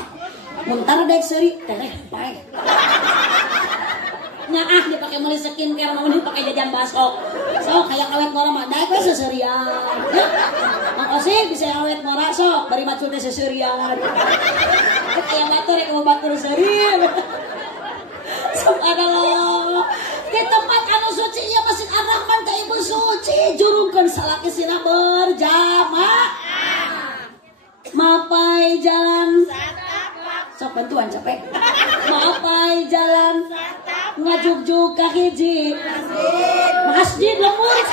Mun tara daek 1000 teh bae. Nyaah dipake meuli skincare mah dipake jajan baso. Sok hayang awet ngora mah daek we seseurian. Makasih bisa awet ngora sok bari macul teh seseurian. Aya batur rek mau batur seurian. Subhanallah. Di tempat anu suci ieu Masjid Ar-Rahman teh ibu suci jurungkeun salaki sina berjamaah. Mapai jalan sok bantuan capek. Mapai jalan ngajuk-juk ka hiji masjid lemur.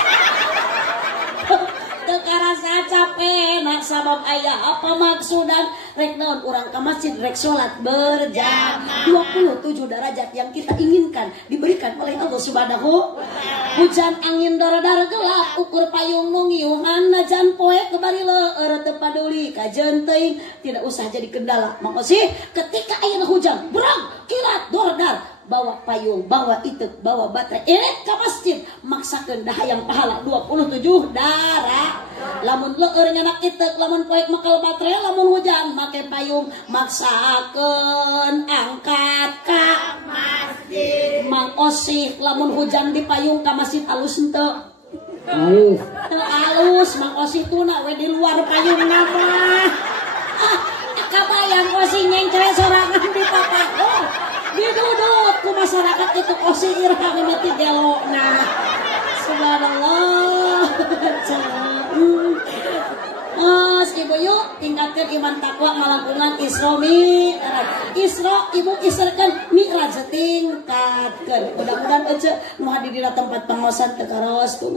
Teu karasa capek nak sabab aya apa maksudan rek naon urang ka masjid rek salat berjamaah 27 derajat yang kita inginkan diberikan oleh Allah Subhanahu. Hujan angin dara-dara gelap ukur payung nu ngiuhan najan poe kebari leueur teu paduli kajeun teuing tidak usah jadi kendala. Makasih ketika ayeuna hujan berang kilat dordar bawa payung, bawa itek, bawa baterai, irit ke masjid, maksakeun dahayang pahala 27 darah. Lamun leueur nyanak itek, lamun poek makal baterai, lamun hujan make payung, maksakeun angkat ka masjid. Mang Osih lamun hujan di payung ka masjid alus henteu? Alus. Teu alus, Mang Osih tuna we di luar payung mah. Kabayang Osih nyengcre sorangan di papahong. Diduduk ku masyarakat itu Osih irham mati gelona. Subhanallah. Ibu yuk tingkatkan iman takwa malangkungan Islami. Isra ibu isarkan Mi'raj tingkatkeun. Mudah-mudahan ece nu hadir di tempat pengosan teu karos tuh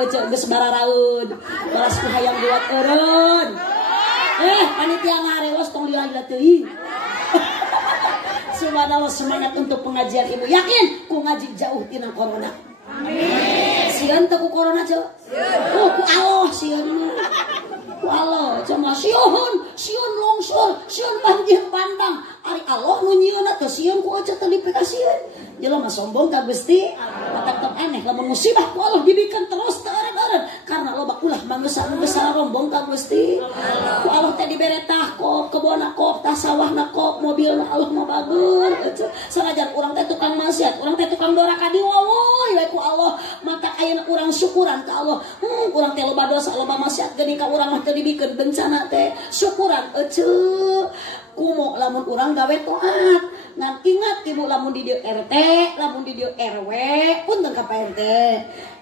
ece geus bararaeud. Balas ku hayang buat eureun. Panitia ngarewas tong lila-lila teuing. Subhanallah, semangat untuk pengajian ibu. Yakin ku ngaji jauh tina corona. Amin. Sieun teu ku corona ce? Ku Allah sieun. Ku Allah cuma sieun longsor, sieun banjir bandang. Ari Allah nu nyieunna teu sieun ku aja teu dipikasieun. Jelema sombong ka Gusti, matak aneh lamun musibah ku Allah dibikeun terus teu eureun karena loba ulah manusia nu besar rombong ka Gusti. Ku Allah teh dibere tah kok, kebona kok, tah sawahna kok, mobilna Allah mah bagur. Sanajan urang teh tukang maksiat, urang teh tukang doraka diwowoy we ku Allah. Matak ayeuna urang syukuran ka Allah. Urang teh loba dosa, loba maksiat geuning ka urang mah teu dibikeun bencana teh. Syukuran euceu. Kumo lamun urang gawe taat. Ngan ingat ibu lamun di dieu RT, lamun di dieu RW, punten ka PRT.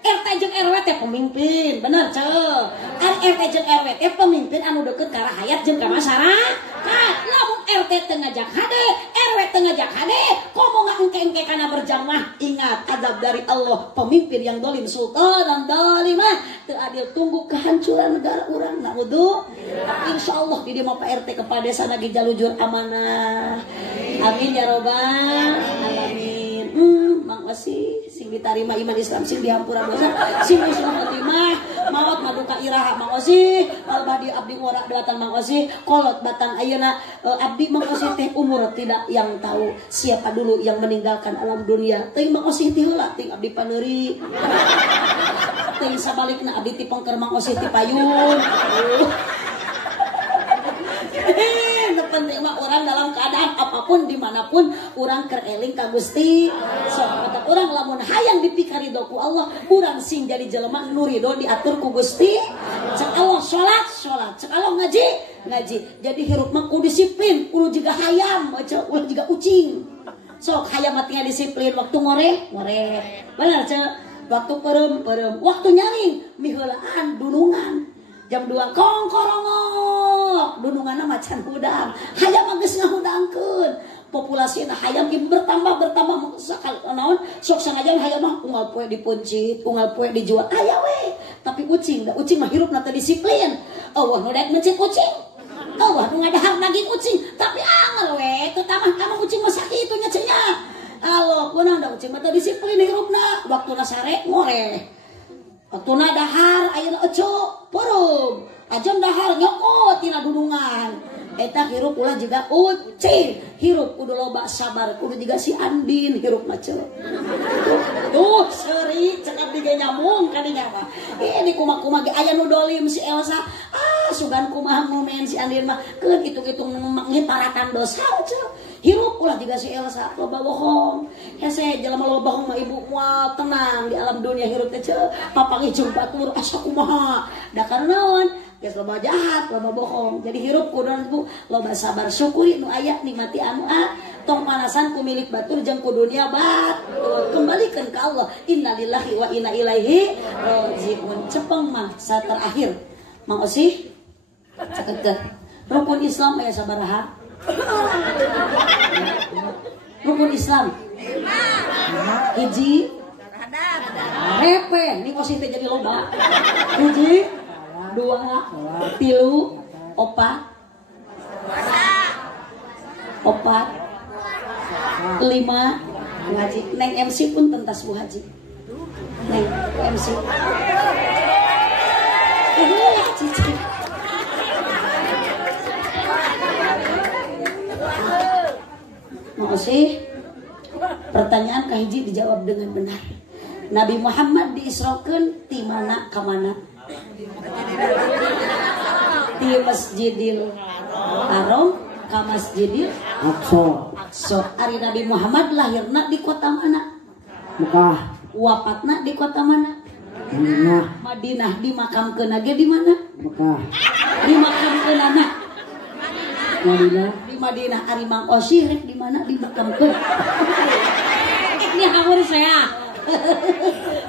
RT jeung RW teh pemimpin, bener ceu. Ari RT jeung RW teh pemimpin anu deukeut ka rakyat jeung ka masyarakat. Lamun RT teu ngajak hade, RW teu ngajak hade, komo ngaengke-engke kana berjamaah. Ingat adab dari Allah, pemimpin yang dolim sultan dolimah teu adil tunggu kehancuran negara urang. Naudzu. Insyaallah di dieu mah Pak RT kepada desa lagi jalujur amanah. Amin ya robbal alamin. Mang Osi sing ditarima iman Islam, sing dihampura dosa, sing usum khotimah, maot maduka iraha Mang Osi, albadi abdi ngora doatan Mang Osi, kolot batan ayeuna abdi Mang Osi teh umur tidak yang tahu siapa dulu yang meninggalkan alam dunia. Teuing Mang Osi ti heula, teuing abdi paneuri. Teuing sabalikna abdi ti pengker Mang Osi ti payung. Penting mah orang dalam keadaan apapun dimanapun orang kereling ka Gusti. So kata orang lamun hayang dipikari doku Allah, orang sing jadi jelema nu ridho diatur ku Gusti. Cek Allah salat, cek Allah ngaji. Jadi hirup mah kudu disiplin, kudu juga hayam, ulah juga ucing. Sok hayam mah tinggal disiplin, waktu ngoreh. Benar cek, waktu perem, waktu nyaring miheulaan dunungan. Jam 2 kongkorongok dununganna macan hudang hayam mah geus ngahudangkeun populasina hayam ge bertambah sakal naon sok sanajan hayam mah unggal poe dipuncit unggal poe dijual aya we tapi ucing mah hirupna teu disiplin. Allah nu daek mencit ucing, Allah nu ngadahar daging ucing tapi angel we teu tamah ucing mah sakitu nya cenah. Allah kunaon da ucing mah teu disiplin hirupna waktuna sare ngoreh. Waktuna dahar ayeuna eco perum ajan dahar nyokot tina dunungan eta hirup ulah juga ucing hirup kudu loba sabar kudu juga si Andin hirup macet tuh seri cek abdi ge nyamung kadinya mah ini kumaha ge aya nu dolim si Elsa sugan kumaha ngomen si Andin mah keun hitung-hitung ngiparakan dosa cek hirup ulah juga si Elsa loba bohong hese jelema loba bohong mah ibu moal tenang di alam dunia hirup teh papangi jeung batur asa kumaha da karena naon geus loba jahat loba bohong jadi hirup kudu bu loba sabar syukuri nu aya nikmati anu tong panasan ku milik batur jeung ku dunia kembalikan ke Allah innalillahi wa inna ilaihi rajiun. Cepeng mah saat terakhir Mang Osi cakekeun rukun Islam aya sabaraha? Rukun Islam hiji repe nih Osi teh jadi loba hiji 2 3 4 5 ngaji neng MC pun pentas Bu Haji neng MC cici Makasih. Pertanyaan kahiji dijawab dengan benar. Nabi Muhammad diisrokeun ti mana ka mana? Ti Masjidil Haram ka Masjidil Aqsa. Ari Nabi Muhammad lahirna di kota mana? Mekah. Wafatna di kota mana? Madinah. Dimakamkeun ge di mana? Mekah. Dimakamkeun anak Madinah. Di Madinah. Ari Mang Osi rek di mana dimakamkeun? Ini haur saya.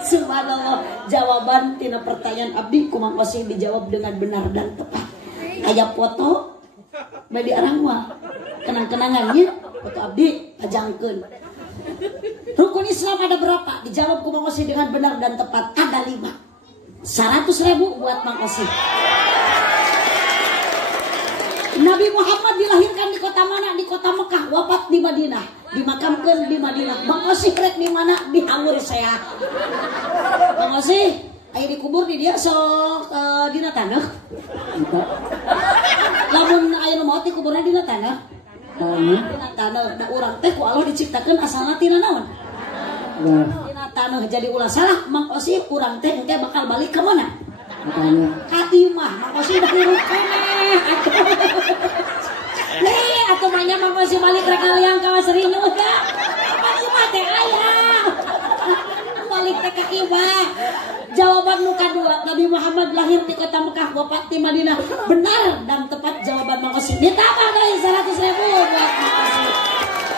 Subhanallah. Jawaban tina pertanyaan abdi ku Mang Osi dijawab dengan benar dan tepat. Aya foto badi arang mah kenang-kenangannya foto abdi pajangkeun. Rukun Islam ada berapa? Dijawab ku Mang Osi dengan benar dan tepat. Ada 5. 100.000 buat Mang Osi. Nabi Muhammad dilahirkan di kota mana? Di kota Mekah. Wafat di Madinah. Dimakamkan di Madinah. Mang Osi rek di mana? Di Hawur Seah. Mang Osi, aya dikubur di dia sok dina taneuh. Lamun aya nu maot dikuburna dina taneuh. Dina taneuh. Da urang teh ku Allah diciptakeun asalna tina naon? Dina taneuh. Jadi ulah salah Mang Osi urang teh engke bakal balik ka mana? Ka imah. Mang Osi udah hirup keneh. Nih, atuh manya Mang Osi balik rek kalian ka Serinya udah. Ka imah teh aya. Balik teh ka imah. Jawaban muka 2, Nabi Muhammad lahir di kota Mekah, wafat di Madinah. Benar dan tepat jawaban Mang Osi. Ditambah dari 100.000 buat Mang Osi.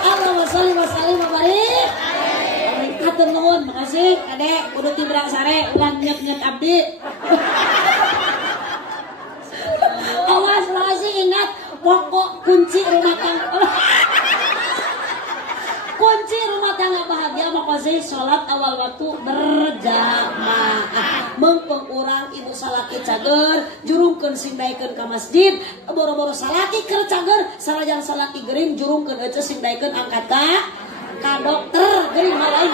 Allahumma sholli wa sallim wa barik. Hatur nuhun, makasih. Adek, kudu tibrang sare, ulah nyet-nyet abdi. Awas, makasih ingat pokok kunci rumah tangga. Kunci rumah tangga bahagia makasih sholat awal waktu berjamaah. Mengpeng urang ibu salaki cager jurungkeun singdaikeun ka masjid, boro-boro salaki keur cager, salajan salaki gering jurungkeun eueuh singdaikeun angkat ka dokter gering malain.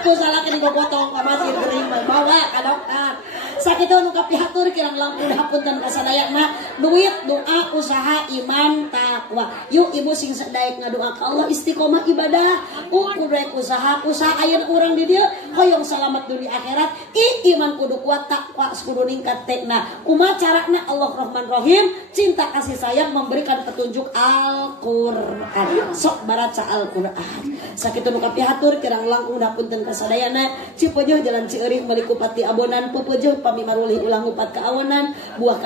Aku salaki digogotong ka masjid gering bawa ka dokter. Sakitu nu kapihatur kirang langkung hapunten ka sadayana duit, doa, usaha, iman, takwa. Yuk ibu sing sadaek ngadoa ka Allah istiqomah ibadah. Ukur rek usaha ayeuna urang di dieu hoyong salamet dunia akhirat. Iman kudu kuat, takwa kudu ningkat tekna. Kumaha carana? Allah Rahman Rahim, cinta kasih sayang memberikan petunjuk Al-Qur'an. Sok baraca Al-Qur'an. Sakitu nu kapihatur kirang langkung hapunten ka sadayana Cipeueuh jalan Cieurik meuli Kupati Abonan pupeueuh pami marulih ulang upat keawanan buah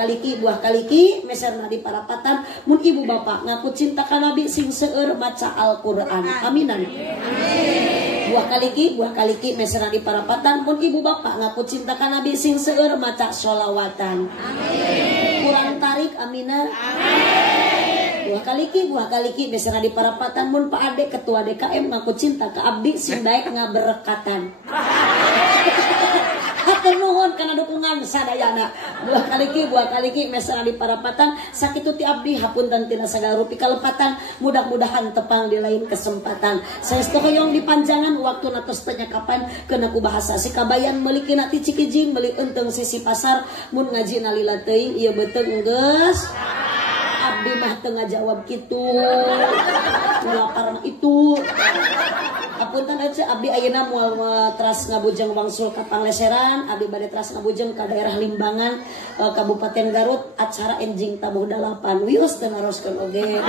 kaliki meserna di parapatan mun ibu bapak ngaku cinta ka nabi sing seueur maca Al-Qur'an. Aminan. Buah kaliki meserna di parapatan mun ibu bapak ngaku cinta ka nabi sing seueur maca sholawatan. Amin. Kurang tarik aminan. Amin. Buah kaliki meserna di parapatan mun Pak Ade ketua DKM ngaku cinta ka abdi sing daek ngaberkatan. Hatur nuhun kana dukungan sadayana. Buah kaliki mesra di parapatan sakitu ti abdi hapunten tina sagala rupi kalepatan. Mudah-mudahan tepang di lain kesempatan. Saestu hoyong dipanjangan waktu natos tanya kapan keuna ku bahasa si kabayan meuli kina ti Cikijing meuli eunteng sisi pasar mun ngaji nalila teuing ieu beuteung geus. Abdi mah teu ngajawab kitu. Lapar mah itu. Apunten aja abdi ayeuna moal teras ngabujeng wangsul ka Pangleseran, abdi bade teras ngabujeng ka daerah Limbangan, Kabupaten Garut, acara enjing tabuh 8. Wios teu naroskeun oge.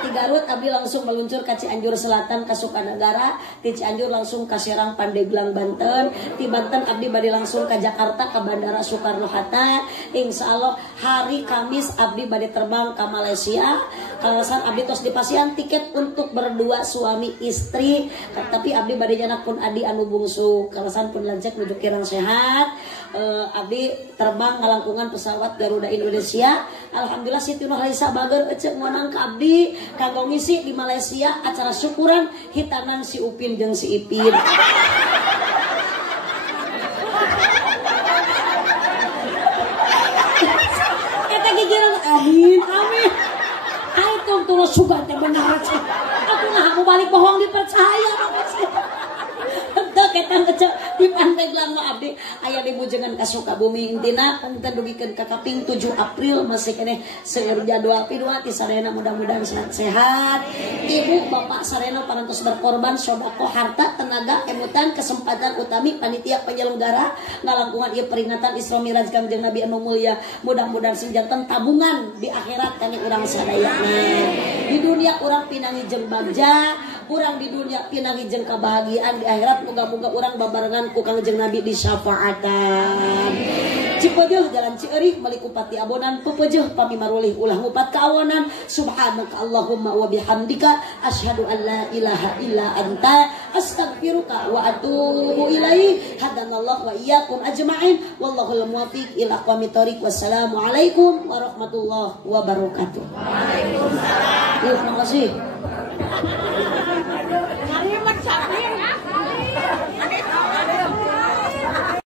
Di Garut abdi langsung meluncur ka Cianjur Selatan ka Sukanagara, di Cianjur langsung ka Serang Pandeglang Banten, di Banten abdi bade langsung ka Jakarta ka Bandara Soekarno Hatta. Insyaallah hari Kamis abdi bade terbang ka Malaysia. Kalasan abdi tos dipasihan tiket untuk berdua suami istri, tapi abdi bade janak pun adi anu bungsu. Kalasan pun lanjut menuju kirang sehat. Abdi terbang ngalangkungan pesawat Garuda Indonesia. Alhamdulillah Siti Nurhaisa bager ecek ngonang ka abdi kanggo ngisi di Malaysia acara syukuran hitanan si Upin jeung si Ipin. Eta gigireun amin. Aitung tulus sugan teh bener. Aku ngaku balik bohong dipercaya. Ketang kecek di Pandeglang mah abdi aya di bujengan ka Sukabumi intina punten dugikeun ka kaping 7 April masih keneh seueur jadwal pidua ti sarena mudah-mudahan sehat. Ibu bapak sarena parantos berkorban sodako harta tenaga emutan kesempatan utami panitia penyelenggara ngalangkungan ieu peringatan Isra Miraj Kangjeng Nabi anu mulya. Mudah-mudahan sing janten tabungan di akhirat kana urang sadayana. Di dunia urang pinangi jeung bagja, urang di dunia pinangi jeung kebahagiaan, di akhirat moga-moga urang babarengan ku Kangjeng Nabi di syafaatan. Cipeueuh jalan Cieurik meuli Kupati Abonan pupeueuh pami marulih ulah ngupat kaawanan. Subhanaka Allahumma wa bihamdika asyhadu an la ilaha illa anta astaghfiruka wa atubu ilaik. Hadanallahu wa iyyakum ajma'in wallahul muwaffiq ila aqwamit thoriq. Wassalamu alaikum warahmatullahi wabarakatuh. Waalaikumsalam. Terima kasih.